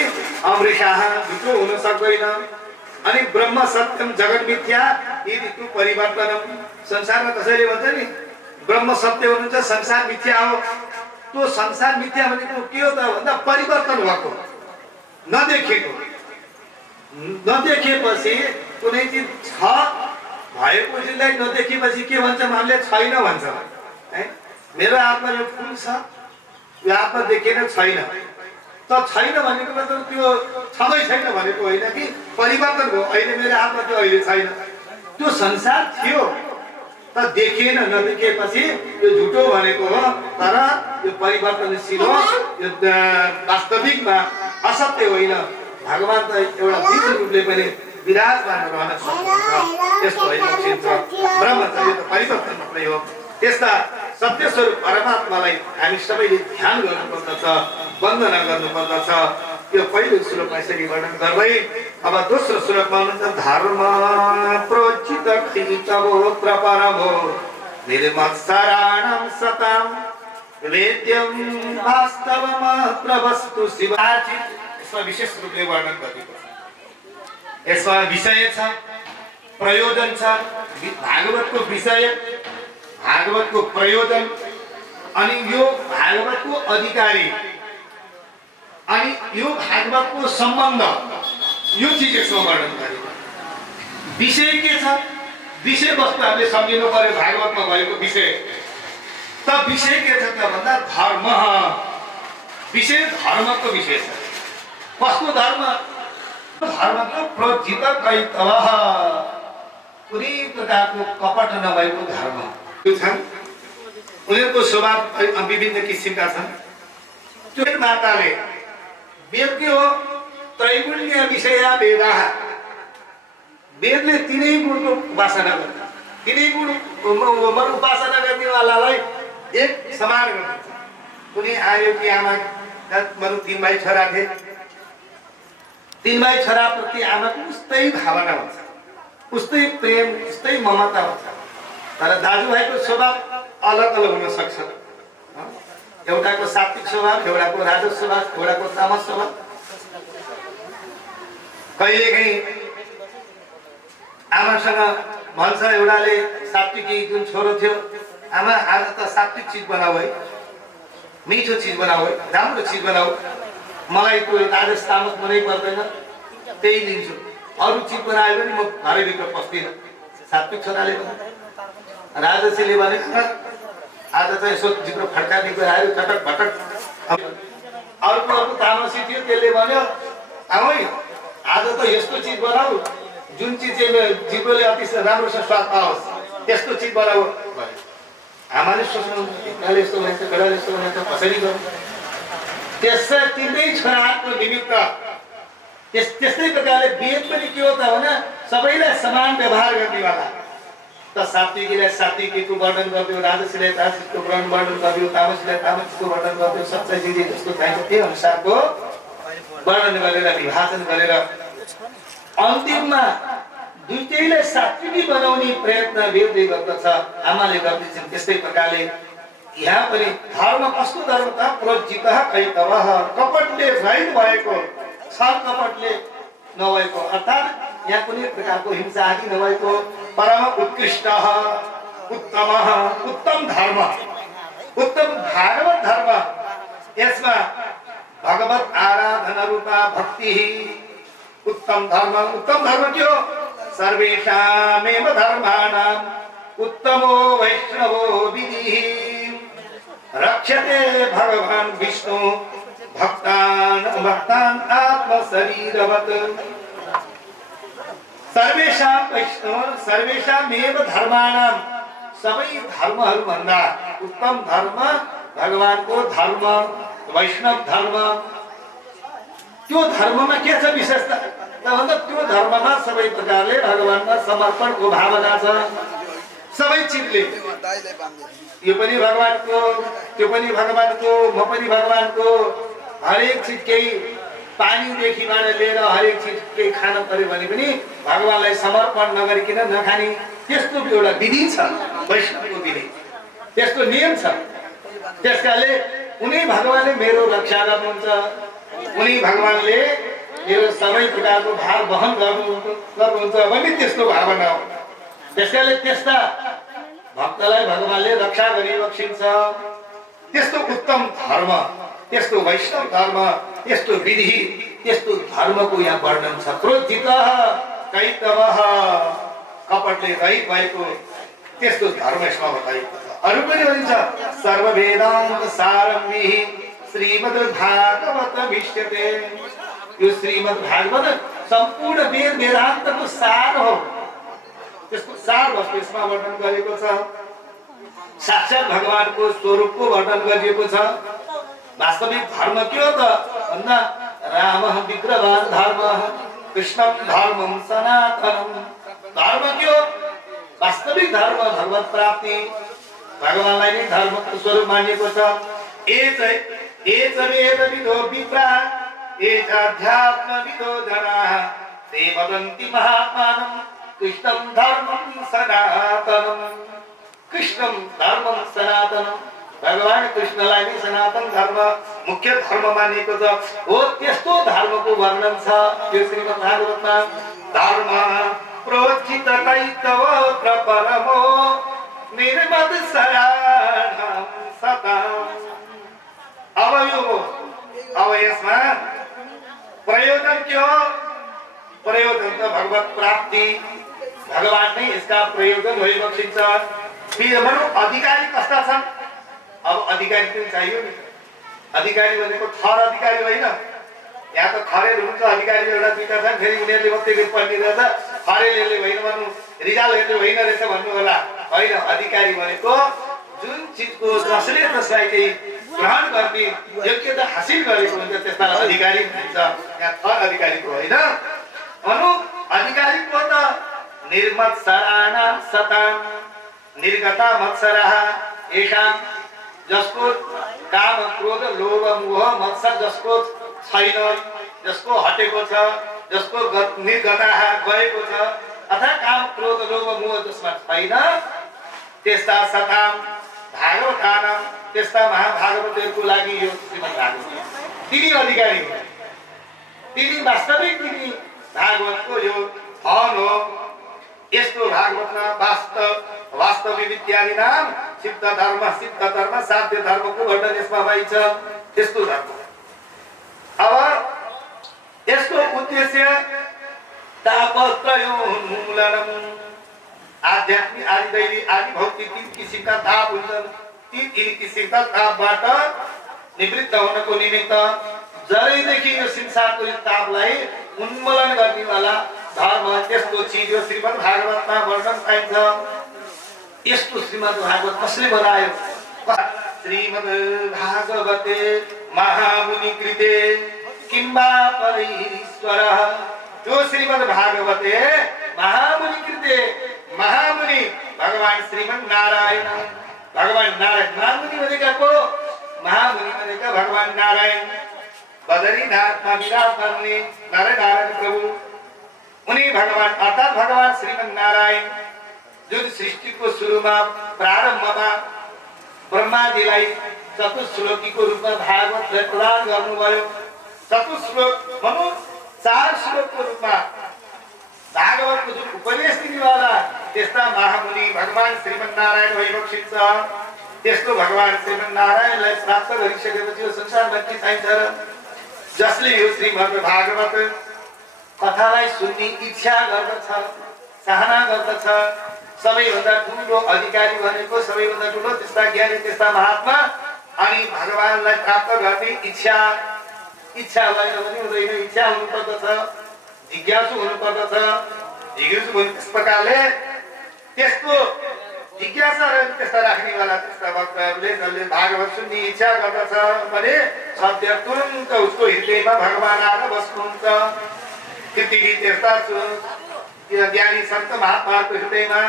अमृषा झुटो हुन सक्दैन अनि ब्रह्म सत्यम जगत मिथ्या यदि त्यो परिवर्तन संसारमा कसैले भन्छ नि ब्रह्म सत्य हुनुहुन्छ संसार मिथ्या हो त्यो संसार मिथ्या भनेको के हो त भन्दा परिवर्तन भएको नदेखेको नदेखेपछि कुनै चिज छ भएको चिजलाई नदेखेपछि के भन्छौँ हामीले छैन भन्छौँ है मेरो हातमा यो फुल छ यो हातमा देखेन छैन त छैन भनेको मतलब त्यो छँदै छैन भनेको होइन कि परिवर्तन भयो अहिले मेरो हातमा त्यो अहिले छैन त्यो संसार थियो त देखेन नदेखेपछि यो झुटो भनेको हो तर यो परिवर्तनशील हो यो वास्तविकमा असत्य होइन भगवान त एउटा दिव्य रूपले पनि विराजमान रहन सक्नुहुन्छ त्यस्तो भइबक्सिन्छ ब्रह्मचर्य त परिवर्तन मात्रै हो त्यस्ता सत्य स्वरूप परमात्मालाई हामी सबैले ध्यान गर्नुपर्दछ वन्दना गर्नुपर्दछ यो पहिलो श्लोकमा यसरी वर्णन गर्दै अब दोस्रो श्लोकमा हुनुहुन्छ धर्म प्रोचित खितवोत्र परमो निर्मत्सराणं सतां वेद्यं वास्तवमात्र वस्तु शिवाचित् यसमा विशेष रूपले वर्णन गरिएको छ यसमा विषय छ प्रयोजन छ भागवतको विषय भागवतको प्रयोजन अनि यो भागवतको अधिकारी अनि यो भागवतको सम्बन्ध यो चीज यसमा वर्णन गरिएको विषय के छ विषय वस्तु हामीले सम्झिनु पर्यो भागवतमा भएको विषय त विषय के छ त भन्दा धर्म विषय धर्मको विषय छ कस्तो धर्म धर्मको प्रोज्झित कैतवः कुनै प्रकारको कपट नभएको धर्म त्यो छन्। उनीहरूको स्वभाव विभिन्न किसिमका छन्। त्यो माताले वेद के हो त्रैगुण्य विषया वेदाः वेदले तीनै गुणको उपासना गर्छ। तीनै गुण उपासना गर्नेवालालाई एक समान गर्छ। कुनै आयो कि आमा बरु 3 भाइ छोरा थिए 3 भाइ छोरा प्रति आमाको उस्तै भावना हुन्छ उस्तै प्रेम उस्तै ममता हुन्छ। तर दाजुभाइको स्वभाव अलग अलग हुन सक्छ। एउटाको सात्विक स्वभाव एउटाको राजस स्वभाव एउटाको तामस स्वभाव। कहिलेकाहीँ आमासँग भन्छ एउटाले सात्विकी जुन छोरो थियो आमा आज त सात्विक चिज बनाऊ है मिठो चिज बनाऊ है राम्रो चिज बनाऊ मलाई त्यो राजस तामस मनै पर्दैन त्यही दिन्छु अरू चिज बनायो भने म घरभित्र पस्दिनँ। सात्विक छोराले भने राजसीले भने आज त यसो जिब्रो फड्काएको आयो चटक भटक। अर्को तामसी थियो त्यसले भन्यो आमै आज त यस्तो चिज बनाऊ जुन चिज चाहिँ जिब्रोले अति राम्रोसँग स्वाद पाओस् त्यस्तो चिज बनाऊ। आमाले सोच्नु ढिकाले यस्तो बनाउँछ गडाले यस्तो बनाउँछ कसरी गर्नु। त्यसै तिनै छोराको निमित्त त्यस्तै प्रकारले वेद पनि के हो त भने सबैलाई समान व्यवहार गर्नेवाला। त सात्विकीलाई सात्विकीको वर्णन गरिदियो राजसीलाई राजसीको वर्णन गरिदियो तामसीलाई तामसीको वर्णन गरिदियो सच्चाइ दिदी जस्तो चाहिन्छ त्यही अनुसारको वर्णन गरेर विभाजन गरेर अन्तिममा दुईटैलाई सात्विकी बनाउने प्रयत्न वेदले गर्दछ आमाले गर्दैछन्। त्यस्तै प्रकारले यहाँ पनि धर्म कस्तो धर्म त प्रोज्झितः कैतवः कपटले रहित भएको छल कपटले नभएको अर्थात् यहाँ कुनै प्रकारको हिंसा आदि नभएको परम उत्कृष्ट उत्तम उत्तम धर्म उत्तम भागवत धर्म। यसमा भगवत आराधना रूपा भक्ति उत्तम धर्म के हो सर्वेषामेव धर्माणाम् उत्तमो वैष्णवो विधिः रक्षते भगवान् विष्णु भक्तान् आत्मशरीरवत्। सर्वेषामेव धर्माणाम् सबै धर्महरू भन्दा उत्तम धर्म भगवानको धर्म वैष्णव धर्म। त्यो धर्ममा के छ विशेषता भन्दा त्यो धर्ममा सबै प्रकारले भगवानमा समर्पणको भावना छ। सबै चिजले यो पनि भगवानको त्यो पनि भगवानको म पनि भगवानको हरेक चिज केही पानीदेखिबाट लिएर हरेक चिज केही खान पर्यो भने पनि भगवानलाई समर्पण नगरिकन नखाने त्यस्तो एउटा विधि छ वैष्णवको विधि त्यस्तो नियम छ। त्यसकाले उनी भगवानले मेरो रक्षा गर्नुहुन्छ उनी भगवानले मेरो सबै प्रकारको भार वहन गर्नुहुन्छ भने त्यस्तो भावना हो। त्यसकाले त्यस्ता भक्तलाई भगवानले रक्षा गरिबक्सिन्छ। त्यस्तो उत्तम धर्म त्यस्तो वैष्णव धर्म त्यस्तो विधि त्यस्तो धर्मको यहाँ वर्णन छ। प्रोज्झितः कैतवः कपटले रहित भएको त्यस्तो धर्म यसमा बताइएको छ। अरू पनि भनिन्छ सर्ववेदान्त सारम्भिः श्रीमद्भागवत विष्यते। यो श्रीमद्भागवत सम्पूर्ण वेद वेदान्तको सार हो। त्यसको सार वस्तु यसमा वर्णन गरेको छ। साक्षात् भगवानको स्वरूपको वर्णन गरिएको छ। वास्तविक धर्म के हो त भन्दा रामः विग्रहवान् धर्मः कृष्णं धर्मं सनातनं। धर्म के हो वास्तविक धर्म भगवत प्राप्ति भगवानलाई नै धर्मको स्वरूप मानिएको छ। एच वेदविदो विप्रा एच अध्यात्मविदो जनाः ते वदन्ति महात्मानं कृष्णं धर्मं सनातनं। कृष्णं धर्मं सनातनं भगवान कृष्णलाई नै सनातन धर्म मुख्य धर्म मानिएको छ। हो त्यस्तो धर्मको वर्णन छ यो श्रीमद् भागवतमा। धर्म प्रोज्झित कैतव प्रपरमो निर्मद शरणं सताम्। अब यसमा प्रयोजन के हो प्रयोजन त भगवत प्राप्ति भगवान नै यसका प्रयोजन भइबक्सिन्छ। अधिकारी कस्ता छन् अब अधिकारी पनि चाहियो नि। अधिकारी भनेको थर अधिकारी होइन यहाँ त खरेल हुन्छ अधिकारी एउटा दुईटा छन् फेरि उनीहरूले मात्रै पढ्ने खरेलले होइन भन्नु रिजालहरूले होइन रहेछ भन्नु होला होइन अधिकारी भनेको जुन चिजको जसले त्यसलाई चाहिँ ग्रहण गर्ने योग्यता हासिल गरेको हुन्छ त्यसलाई अधिकारी भनिन्छ यहाँ थर अधिकारीको होइन अनु अधिकारीको त निर्मत्सराना सताम निर्गता मत्सरः एकाम जसको काम क्रोध लोभ मोह मत्सर जसको छैन जसको हटेको छ जसको निर्गता गएको छ अथवा काम क्रोध लोभ मोह जसमा छैन त्यस्ता सताम भागवतानाम त्यस्ता महाभागवतहरूको लागि यो श्रीमद् भागवत तिनी अधिकारी हो तिनी वास्तविक तिनी भागवतको यो धन हो यस्तो भागवतमा वास्तविक इत्यादि नाम सिद्ध धर्म साध्य धर्मको वर्णन यसमा पाइन्छ त्यस्तो धर्म अब यसको उद्देश्य तापत्रयोन्मूलनम आध्यात्मिक आदि दैविक आदि भौतिक तीन किसिमका ताप हुन्छन् ती तीन किसिमका तापबाट निवृत्त हुनको निमित्त जरैदेखि यो संसारको यो तापलाई उन्मूलन गर्नेवाला धर्म त्यस्तो चिज यो श्रीमद् भागवतमा वर्णन पाइन्छ यस्तो श्रीमद् भागवत कसले बनायो श्रीमद् भागवते महामुनि कृते किम्बा परेश्वरः जो श्रीमद् भागवते महामुनि कृते महामुनि भगवान श्रीमद् नारायण भगवान नारायण महामुनि भनेका को महामुनि भनेका भगवान नारायण बदरीनाथमा विराज गर्ने नारायण प्रभु उनी भगवान अर्थात भगवान श्रीमद् नारायण जुन सृष्टिको सुरुमा प्रारम्भमा ब्रह्माजीलाई चतुश्लोकीको रूपमा भागवतलाई प्रदान गर्नुभयो चतुश्लोक भनौँ 4 श्लोकको रूपमा भागवतको जुन उपदेश दिनेवाला त्यस्ता महामुनि भगवान श्रीमद् नारायण भइबक्सिन्छ त्यस्तो भगवान श्रीमद् नारायणलाई प्राप्त गरिसकेपछि यो संसारमा के चाहिन्छ र जसले यो श्रीमद् भागवत कथालाई सुन्ने इच्छा गर्दछ चाहना गर्दछ सबैभन्दा ठुलो अधिकारी भनेको सबैभन्दा ठुलो त्यस्ता ज्ञानी त्यस्ता महात्मा अनि भगवानलाई प्राप्त गर्ने इच्छा भएन भने हुँदैन इच्छा हुनुपर्दछ जिज्ञासु हुनुपर्दछ जिज्ञासु भने त्यस प्रकारले त्यस्तो जिज्ञासा र त्यस्ता राख्नेवाला त्यस्ता भक्तहरूले जसले भागवत सुन्ने इच्छा गर्दछ भने सत्य तुरुन्त उसको हृदयमा भगवान आएर बस्नुहुन्छ त्यति त्यस्ता ज्ञानी सन्त महात्माहरूको हृदयमा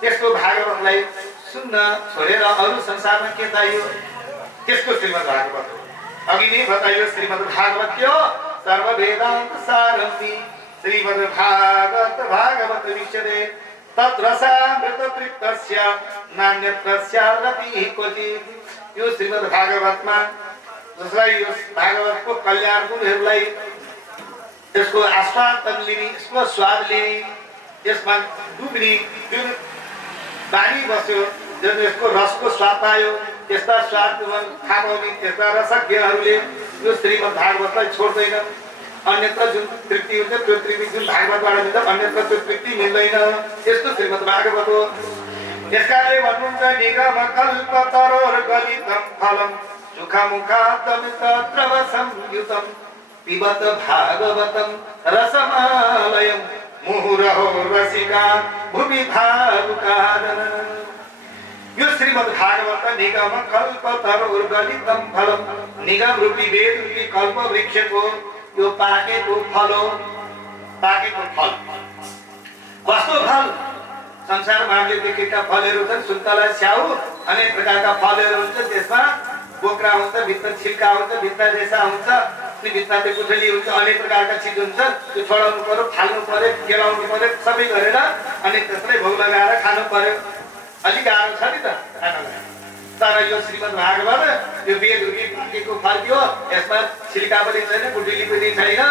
त्यस्तो भागवतलाई सुन्न छोडेर अरू संसारमा के चाहियो त्यसको श्रीमद् भागवत अघि नै बताइयो श्रीमद् भागवत के हो सर्व वेदान्त सारंती श्रीमद् भागवत विषये तत्रसामृत तृप्तस्य नान्यत्रस्यारति क्वचित् यो श्रीमद् भागवतमा जसलाई यो भागवतको कल्याण गुणहरूलाई यसको आस्वादन लिने यसको स्वाद लिने यसमा डुब्ने जुन बानी बस्यो जुन यसको रसको स्वाद पायो त्यस्ता स्वाद थाहा पाउने त्यस्ता रसज्ञहरूले यो श्रीमद् भागवतलाई छोड्दैन अन्यत्र जुन तृप्ति हुन्छ त्यो तृप्ति जुन भागवतबाट मिल्छ अन्यत्र त्यो तृप्ति मिल्दैन यस्तो श्रीमद् भागवत हो यसकारणले भन्नुहुन्छ निगम कल्प तरोर गलितम फलम सुखमुखादमितद्रव संयुतम पिबत भागवतम रसमालयम मुहुरहो रसिका भूमि भावुकादन यो श्रीमद् भागवत निगम कल्प तरोर गलितम फलम निगम रूपी वेद रूपी कल्प वृक्षको यो पाकेको फल हो पाकेको फल कस्तो फल संसारमा हामीले देखेका फलहरू छन् सुन्तला स्याउ अनेक प्रकारका फलहरू हुन्छ त्यसमा बोक्रा हुन्छ भित्र छिल्का हुन्छ भित्र रेसा हुन्छ अनि भित्र त्यो गुठली हुन्छ अनेक प्रकारका चिज हुन्छ त्यो छोडाउनु पर्यो फाल्नु पर्यो केलाउनु पर्यो सबै गरेर अनि त्यसलाई भोग लगाएर खानु पर्यो अलिक गाह्रो छ नि त खानलाई तर यो श्रीमद् भागवत यो वेद रूपी पाकेको फल थियो यसमा छिल्का पनि छैन गुठली पनि छैन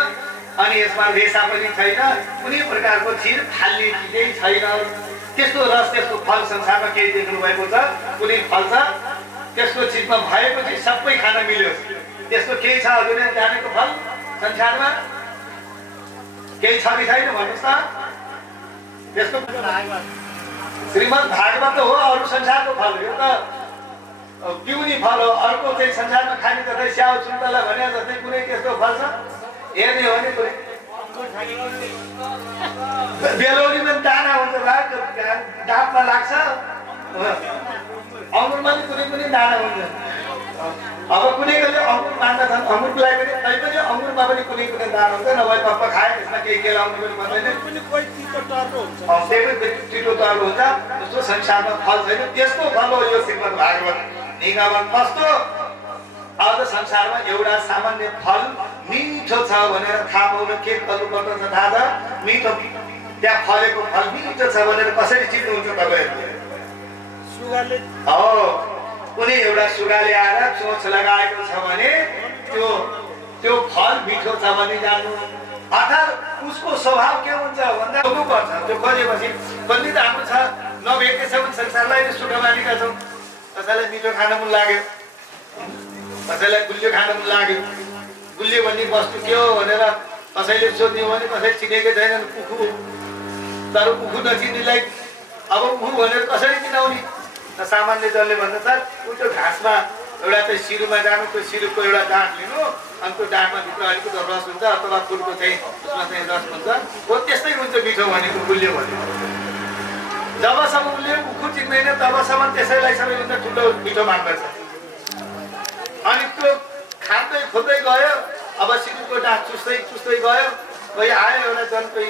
अनि यसमा रेसा पनि छैन कुनै प्रकारको चिज फाल्ने चिजै छैन त्यस्तो रस त्यस्तो फल संसारमा केही देख्नु भएको छ कुनै फल छ त्यसको चिजमा भएको चाहिँ सबै खान मिल्यो त्यस्तो केही छ हजुरले जानेको फल संसारमा केही छ कि छैन भन्नुहोस् त त्यस्तो श्रीमद् भागवत हो अरू संसारको फल हो यो त पिउनी फल हो अर्को चाहिँ संसारमा खाने जस्तै स्याउ सुन्तला भने जस्तै कुनै त्यस्तो फल छ हेर्ने हो भने बेलौरीमा दाना हुन्छ दाँतमा लाग्छ अङ्गुरमा पनि कुनै पनि दाना हुन्छ अब कुनै कसले अङ्गुर मान्दछन् अङ्गुरको लागि पनि तैपनि अङ्गुरमा पनि कुनै कुनै दाना हुन्छ नभए टप्प खाए त्यसमा केही लाउनु पनि पर्दैन त्यही पनि छिटो तर्लो हुन्छ जस्तो संसारमा फल छैन त्यस्तो फल हो यो श्रीमद् भागवत निगमन कस्तो आज संसारमा एउटा सामान्य फल मिठो छ भनेर थाहा पाउन के गर्नुपर्दछ थाहा छ मिठो त्यहाँ फलेको फल मिठो छ भनेर कसरी चिन्नुहुन्छ तपाईँहरूले कुनै एउटा सुगाले आएर चोच लगाएको छ भने त्यो फल मिठो छ भने जान्नु अर्थात् उसको स्वभाव के हुन्छ भन्दा हुनुपर्छ त्यो खोजेपछि बन्दी त हाम्रो छ नभेटेसम्म संसारलाई सुख मानेका छौँ कसैलाई मिठो खान मन लाग्यो कसैलाई गुलियो खान मन लाग्यो गुलियो भन्ने वस्तु के हो भनेर कसैले सोध्यो भने कसैले चिनेकै छैनन् उखु तर उखु नचिन्नेलाई अब उखु भनेर कसरी चिनाउने सामान्य जनले भन्दछ त्यो घाँसमा एउटा चाहिँ सिरुमा जानु त्यो सिरुको एउटा डाँठ लिनु अनि त्यो डाँठमा भित्र अलिकति रस हुन्छ अथवा फुलको चाहिँ उसमा चाहिँ रस हुन्छ हो त्यस्तै हुन्छ मिठो भनेको गुलियो भनेको जबसम्म उसले उखु चिन्दैन तबसम्म त्यसैलाई सबैभन्दा ठुलो मिठो मान्दछ अनि त्यो खाँदै खोज्दै गयो अब सिरुको डाँठ चुस्दै गयो कोही आयो एउटा जन कोही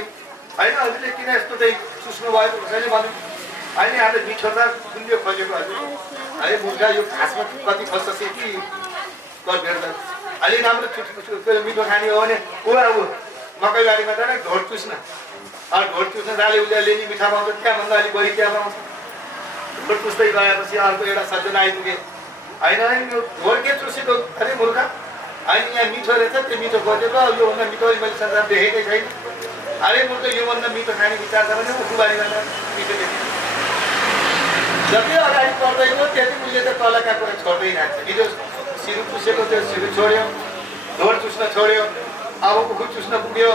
होइन हजुरले किन यस्तो चाहिँ चुस्नु भयो कसैले भन्यो अहिले आज मिठो त गुलियो खोजेको हजुर है मुर्गा यो घाँसमा कति खोज्छ कि भेट्छ अलि राम्रो मिठो खाने हो भने ऊ मकै बारीमा जाने ढोड चुस्न ढोड चुस्न जाले उसले नि मिठा पाउँछ त्यहाँभन्दा अलिक बढी त्यहाँ पाउँछ ढोड चुस्दै गएपछि अर्को एउटा सज्जन आइपुगे होइन यो ढोड के चुसेको अरे मुर्गा होइन यहाँ मिठो रहेछ त्यो मिठो खोजेको योभन्दा मिठो मैले संसार देखेकै छैन अरे मुर्गा योभन्दा मिठो खाने विचार छ भने उखु बारीमा मिठो देख्छ जति अगाडि पर्दैन त्यति उसले त तलका कुरा छोड्दै राख्छ हिजो सिरु चुसेको त्यो सिरु छोड्यो ढोड चुस्न छोड्यो अब उखु चुस्न पुग्यो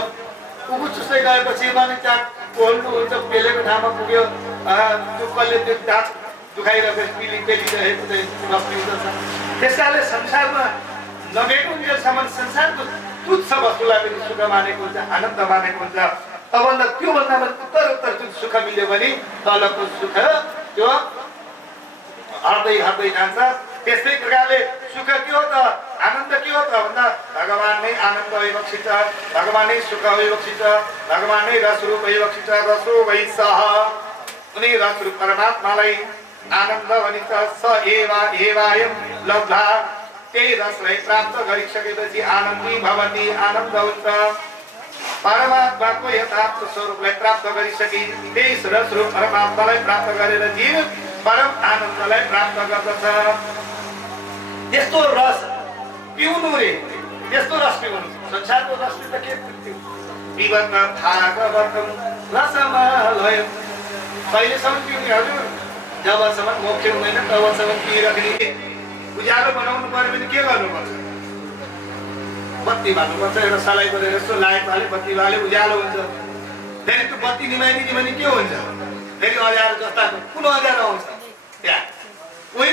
उखु चुस्दै गएपछि माने त्यहाँ कोल्नु हुन्छ पेलेको ठाउँमा पुग्यो त्यो कसले त्यो दाँत दुखाइरहेको पेलिरहेको चाहिँ बस्ने हुन्छ त्यस कारणले संसारमा नभेटुन्जेलसम्म संसारको तुच्छ वस्तुलाई पनि सुख मानेको हुन्छ आनन्द मानेको हुन्छ तबभन्दा त्योभन्दा उत्तर जुन सुख मिल्यो भने तलको सुख त्यो हट्दै जान्छ त्यस्तै प्रकारले सुख के हो त आनन्द के हो त भन्दा भगवान नै आनन्द विवक्षित भगवान नै सुख विवक्षित भगवान नै रसरूप विवक्षित रसो वै सह उनी रसरूप परमात्मालाई आनन्द भनिन्छ स एवायम लब्धा त्यही रसलाई प्राप्त गरिसकेपछि आनन्दी भवति आनन्द हुन्छ परमात्माको यथार्थ स्वरूपलाई प्राप्त गरिसके त्यही रसरूप परमात्मालाई प्राप्त गरेर जीव परम आनन्दलाई प्राप्त गर्दछ त्यस्तो रस पिउनु रे त्यस्तो रस पिउनु संसारको रसले त के पिउँथ्यो पिबत भागवतम रसमालयम कहिलेसम्म पिउने हजुर जबसम्म मोक्ष हुँदैन तबसम्म पिइराख्ने उज्यालो बनाउनु पर्यो भने के गर्नुपर्छ बत्ती बाल्नुपर्छ एउटा सलाई गरेर यसो लाइट बाले बत्ती बाले उज्यालो हुन्छ फेरि त्यो बत्ती निभाइदिने भने के हुन्छ फेरि अँध्यारो जस्ताको कुन अँध्यारो आउँछ त्यहाँ उही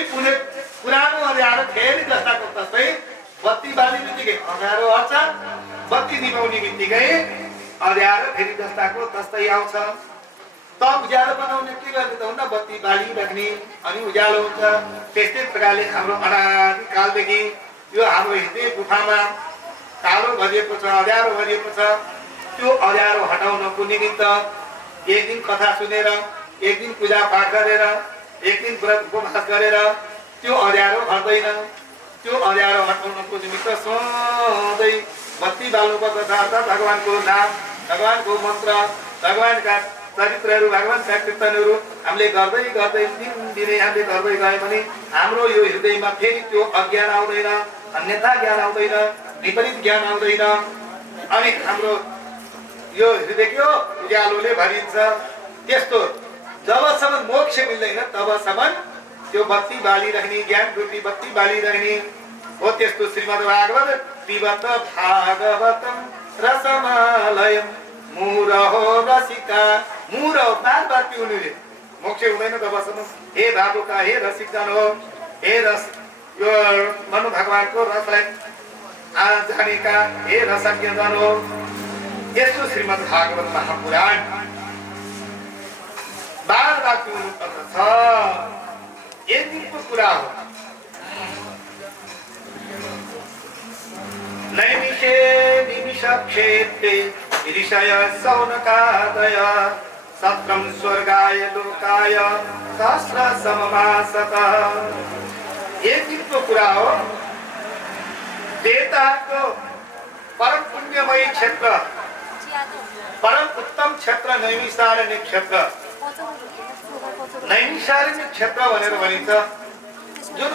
पुरानो अँध्यारो फेरि जस्ताको तस्तै बत्ती बाल्ने बित्तिकै अँध्यारो हट्छ बत्ती निभाउने बित्तिकै अँध्यारो फेरि जस्ताको तस्तै आउँछ त उज्यालो बनाउने के गर्ने त भन्दा बत्ती बालिराख्ने अनि उज्यालो हुन्छ त्यस्तै प्रकारले हाम्रो अनादिकालदेखि यो हाम्रो हृदय गुफामा कालो भरिएको छ अँध्यारो भरिएको छ त्यो अँध्यारो हटाउनको निमित्त एक दिन कथा सुनेर एक दिन पूजा पाठ गरेर एक दिन व्रत उपवास गरेर त्यो अँध्यारो हट्दैन त्यो अँध्यारो हटाउनको निमित्त सधैँ बत्ती बाल्नुपर्दछ अर्थात् भगवानको नाम भगवानको मन्त्र भगवानका चरित्रहरू भगवानका कीर्तनहरू हामीले गर्दै दिनदिनै हामीले गर्दै गयौँ भने हाम्रो यो हृदयमा फेरि त्यो अज्ञान आउँदैन अन्यथा ज्ञान आउँदैन विपरीत ज्ञान आउँदैन अनि हाम्रो यो हृदय के हो उज्यालोले भरिन्छ त्यस्तो जबसम्म मोक्ष मिल्दैन तबसम्म त्यो बत्ती बालिराख्ने ज्ञान रूपी बत्ती बालिराख्ने हो त्यस्तो श्रीमद् भागवत पिबत भागवतम रसमालयम मुरहो रसिका मुरहो बार पिउनु रे मोक्ष हुँदैन तबसम्म हे बाबुका हे रसिकजन हो हे रस यो मनु भगवानको रसलाई जानेका हे रसज्ञजन हो यस्तो श्रीमद् भागवत महापुराण बार वाक्य हुनुपर्छ छ यतिको कुरा हो। नैमिषे निमिषक्षेत्रे ऋषय सौनकादय सत्रं स्वर्गाय लोकाय सहस्र सममासतः। यतिको कुरा हो। देवताको परम पुण्यमयी क्षेत्र परम उत्तम क्षेत्र नैमिषारण्य क्षेत्र। नैमिषारण्य क्षेत्र भनेर भनिन्छ जुन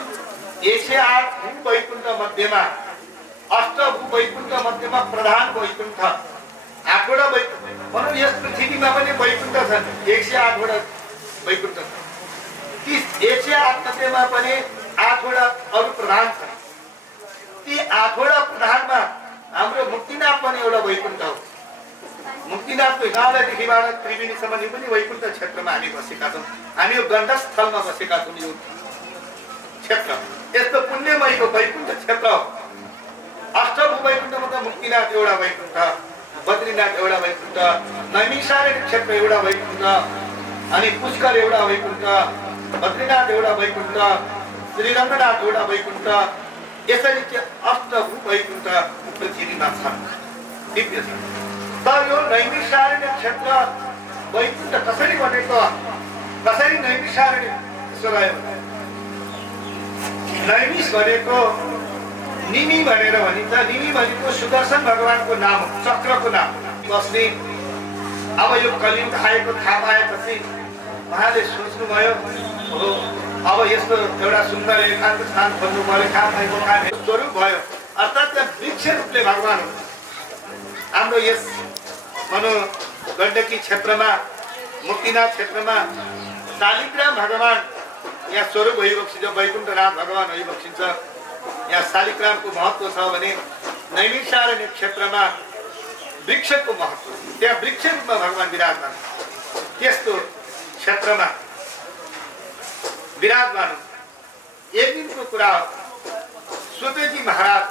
108 भूवैकुण्ठ मध्येमा अष्ट भूवैकुण्ठ मध्येमा प्रधान वैकुण्ठ 8वटा वैकुण्ठ भनौँ यस पृथ्वीमा पनि वैकुण्ठ छन् 108वटा वैकुण्ठ छन्। ती 108 मध्येमा पनि 8वटा अरु प्रधान छन्। ती 8वटा प्रधानमा हाम्रो मुक्तिनाथ पनि एउटा वैकुण्ठ हो। मुक्तिनाथको हिमालयदेखिबाट त्रिवेणीसम्म यो पनि वैकुण्ठ क्षेत्रमा हामी बसेका छौँ। हामी यो गण्डस्थलमा बसेका छौँ। यो क्षेत्र यस्तो पुण्यमयको वैकुण्ठ क्षेत्र हो। अष्टभू वैकुण्ठमा त मुक्तिनाथ एउटा वैकुण्ठ, बद्रीनाथ एउटा वैकुण्ठ, नैमिषारण्य क्षेत्र एउटा वैकुण्ठ, अनि पुष्कर एउटा वैकुण्ठ, बद्रीनाथ एउटा वैकुण्ठ, श्रीरङ्गनाथ एउटा वैकुण्ठ, यसरी अष्टभू वैकुण्ठ पृथ्वीमा छन्, दिव्य छ। तर यो नैमिषारण्य क्षेत्र वैकुण्ठ कसरी बनेको, कसरी नैमिषारण्य गयो? नैमिष भनेको निमि भनेर भनिन्छ। निमि भनेको सुदर्शन भगवानको नाम हो, चक्रको नाम बस्ने। अब यो कलियुग आएको थाहा पाएपछि उहाँले सोच्नुभयो हो अब यस्तो एउटा सुन्दर एकान्त स्थान खोज्नु पर्यो, काम भएको काम स्वरूप भयो। अर्थात् त्यहाँ वृक्ष रूपले भगवान हो। हाम्रो यस मनो गण्डकी क्षेत्रमा मुक्तिनाथ क्षेत्रमा शालिग्राम भगवान यहाँ स्वरूप भइबक्सिन्छ, वैकुण्ठनाथ भगवान भइबक्सिन्छ। यहाँ शालिग्रामको महत्व छ भने नैमिषारण्य क्षेत्रमा वृक्षको महत्व, त्यहाँ वृक्ष रूपमा भगवान विराजमान त्यस्तो क्षेत्रमा विराजमान। एक दिनको कुरा हो, स्वतेजी महाराज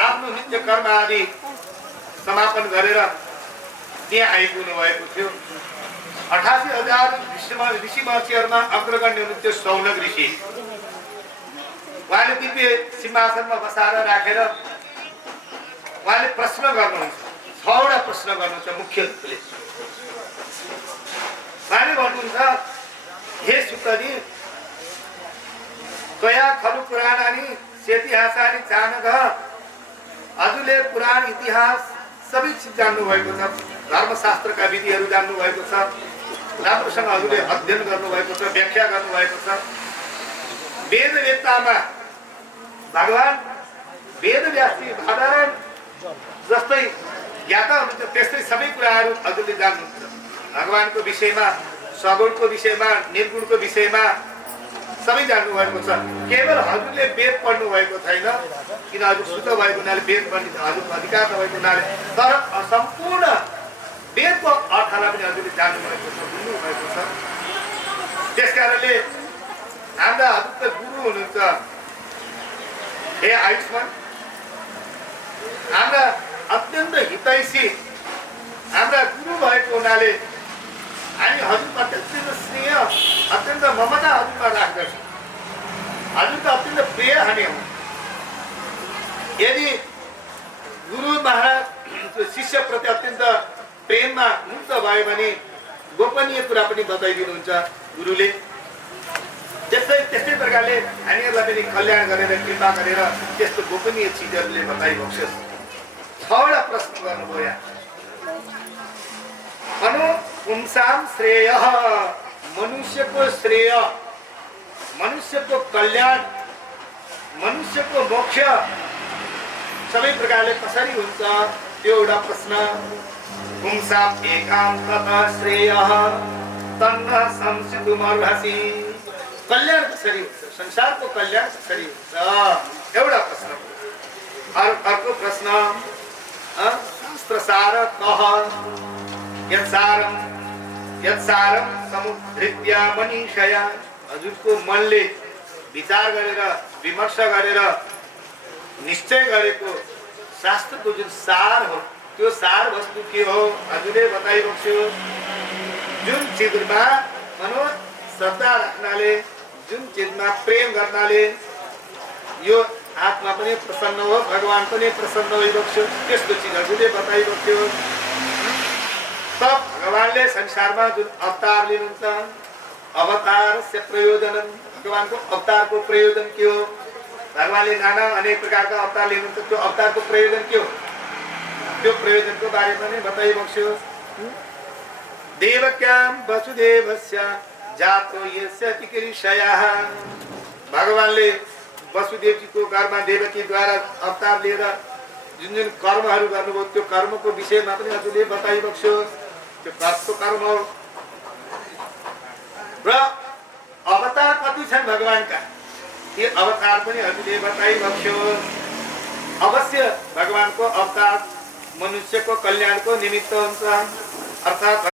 आफ्नो नित्य कर्म आदि समापन गरेर त्यहाँ आइपुग्नु भएको थियो। 88,000 ऋषि महर्षिहरूमा अग्रगण्य हुनुहुन्थ्यो सौनक ऋषि। उहाँले दिव्य सिंहासनमा बसाएर राखेर उहाँले प्रश्न गर्नुहुन्छ, 6वटा प्रश्न गर्नुहुन्छ मुख्य रूपले। उहाँले भन्नुहुन्छ हे सुतजी कया खलु पुराणानि सेतिहासानि जानघ। हजुरले पुराण इतिहास सबै चिज जान्नु भएको छ, धर्मशास्त्रका विधिहरू जान्नु भएको छ, राम्रोसँग हजुरले अध्ययन गर्नु भएको छ, व्याख्या गर्नु भएको छ। वेद वेदतामा भगवान वेदव्यासी साधारण जस्तै ज्ञाता हुनुहुन्छ त्यस्तै सबै कुराहरू हजुरले जान्नुहुन्छ। भगवानको विषयमा, सगुणको विषयमा, निर्गुणको विषयमा सबै जान्नु भएको छ। केवल हजुरले वेद पढ्नु भएको छैन, किन हजुर शुद्ध भएको हुनाले वेद पढ्ने हजुरको अधिकार नभएको हुनाले, तर सम्पूर्ण वेदको अर्थलाई पनि हजुरले जान्नु भएको छ, बुझ्नु भएको छ। त्यसकारणले हाम्रा हजुरको गुरु हुनुहुन्छ हे आयुष्मान, हाम्रा अत्यन्त हितैषी हाम्रा गुरु भएको हुनाले हामी हजुरको अत्यन्त स्नेह, अत्यन्त ममता हजुरमा राख्दछौँ। हजुरको अत्यन्त प्रिय हामी हौँ। यदि गुरु महाराज शिष्यप्रति अत्यन्त प्रेममा मुक्त भयो भने गोपनीय कुरा पनि बताइदिनुहुन्छ गुरुले। त्यस्तै प्रकारले हामीहरूलाई पनि कल्याण गरेर कृपा गरेर त्यस्तो गोपनीय चिजहरूले बताइबक्सोस्। 6वटा प्रश्न गर्नुभयो यहाँ। पुंसाम श्रेय, मनुष्यको श्रेय, मनुष्यको कल्याण, मनुष्यको मोक्ष सबै प्रकारले कसरी हुन्छ त्यो एउटा प्रश्न। पुंसाम एकान्ततः श्रेय तन्न संसितुमर्हसि। कल्याण कसरी हुन्छ, संसारको कल्याण कसरी हुन्छ एउटा प्रश्न। अर्को प्रश्न शास्त्रसार कह यत्सारम समुद्धृत्य मनीषया। हजुरको मनले विचार गरेर विमर्श गरेर निश्चय गरेको शास्त्रको जुन सार हो त्यो सार वस्तु के हो हजुरले बताइबक्स्यो। जुन चिजमा भनौँ श्रद्धा राख्नाले, जुन चिजमा प्रेम गर्नाले यो आत्मा पनि प्रसन्न हो, भगवान पनि प्रसन्न भइबक्स्यो, त्यस्तो चिज हजुरले बताइबक्स्यो। तब भगवानले संसारमा जुन अवतार लिनुहुन्छ, अवतार से प्रयोजन, भगवानको अवतारको प्रयोजन के हो? भगवानले नाना अनेक प्रकारका अवतार लिनुहुन्छ, त्यो अवतारको प्रयोजन के हो? त्यो प्रयोजनको बारेमा नै बताइबक्स्यो। देवक्याम वसुदेवस्य जातो यस्य चिकीर्षयाः, भगवानले वसुदेवजीको घरमा देवकीद्वारा अवतार लिएर जुन जुन कर्महरू गर्नुभयो त्यो कर्मको विषयमा पनि हजुरले बताइबक्स्यो। त्यो कस्तो कर्म हो र अवतार कति छन् भगवानका, ये अवतार पनि हजुरले बताइबक्स्यो। अवश्य भगवानको अवतार मनुष्यको कल्याणको निमित्त हुन्छ, अर्थात्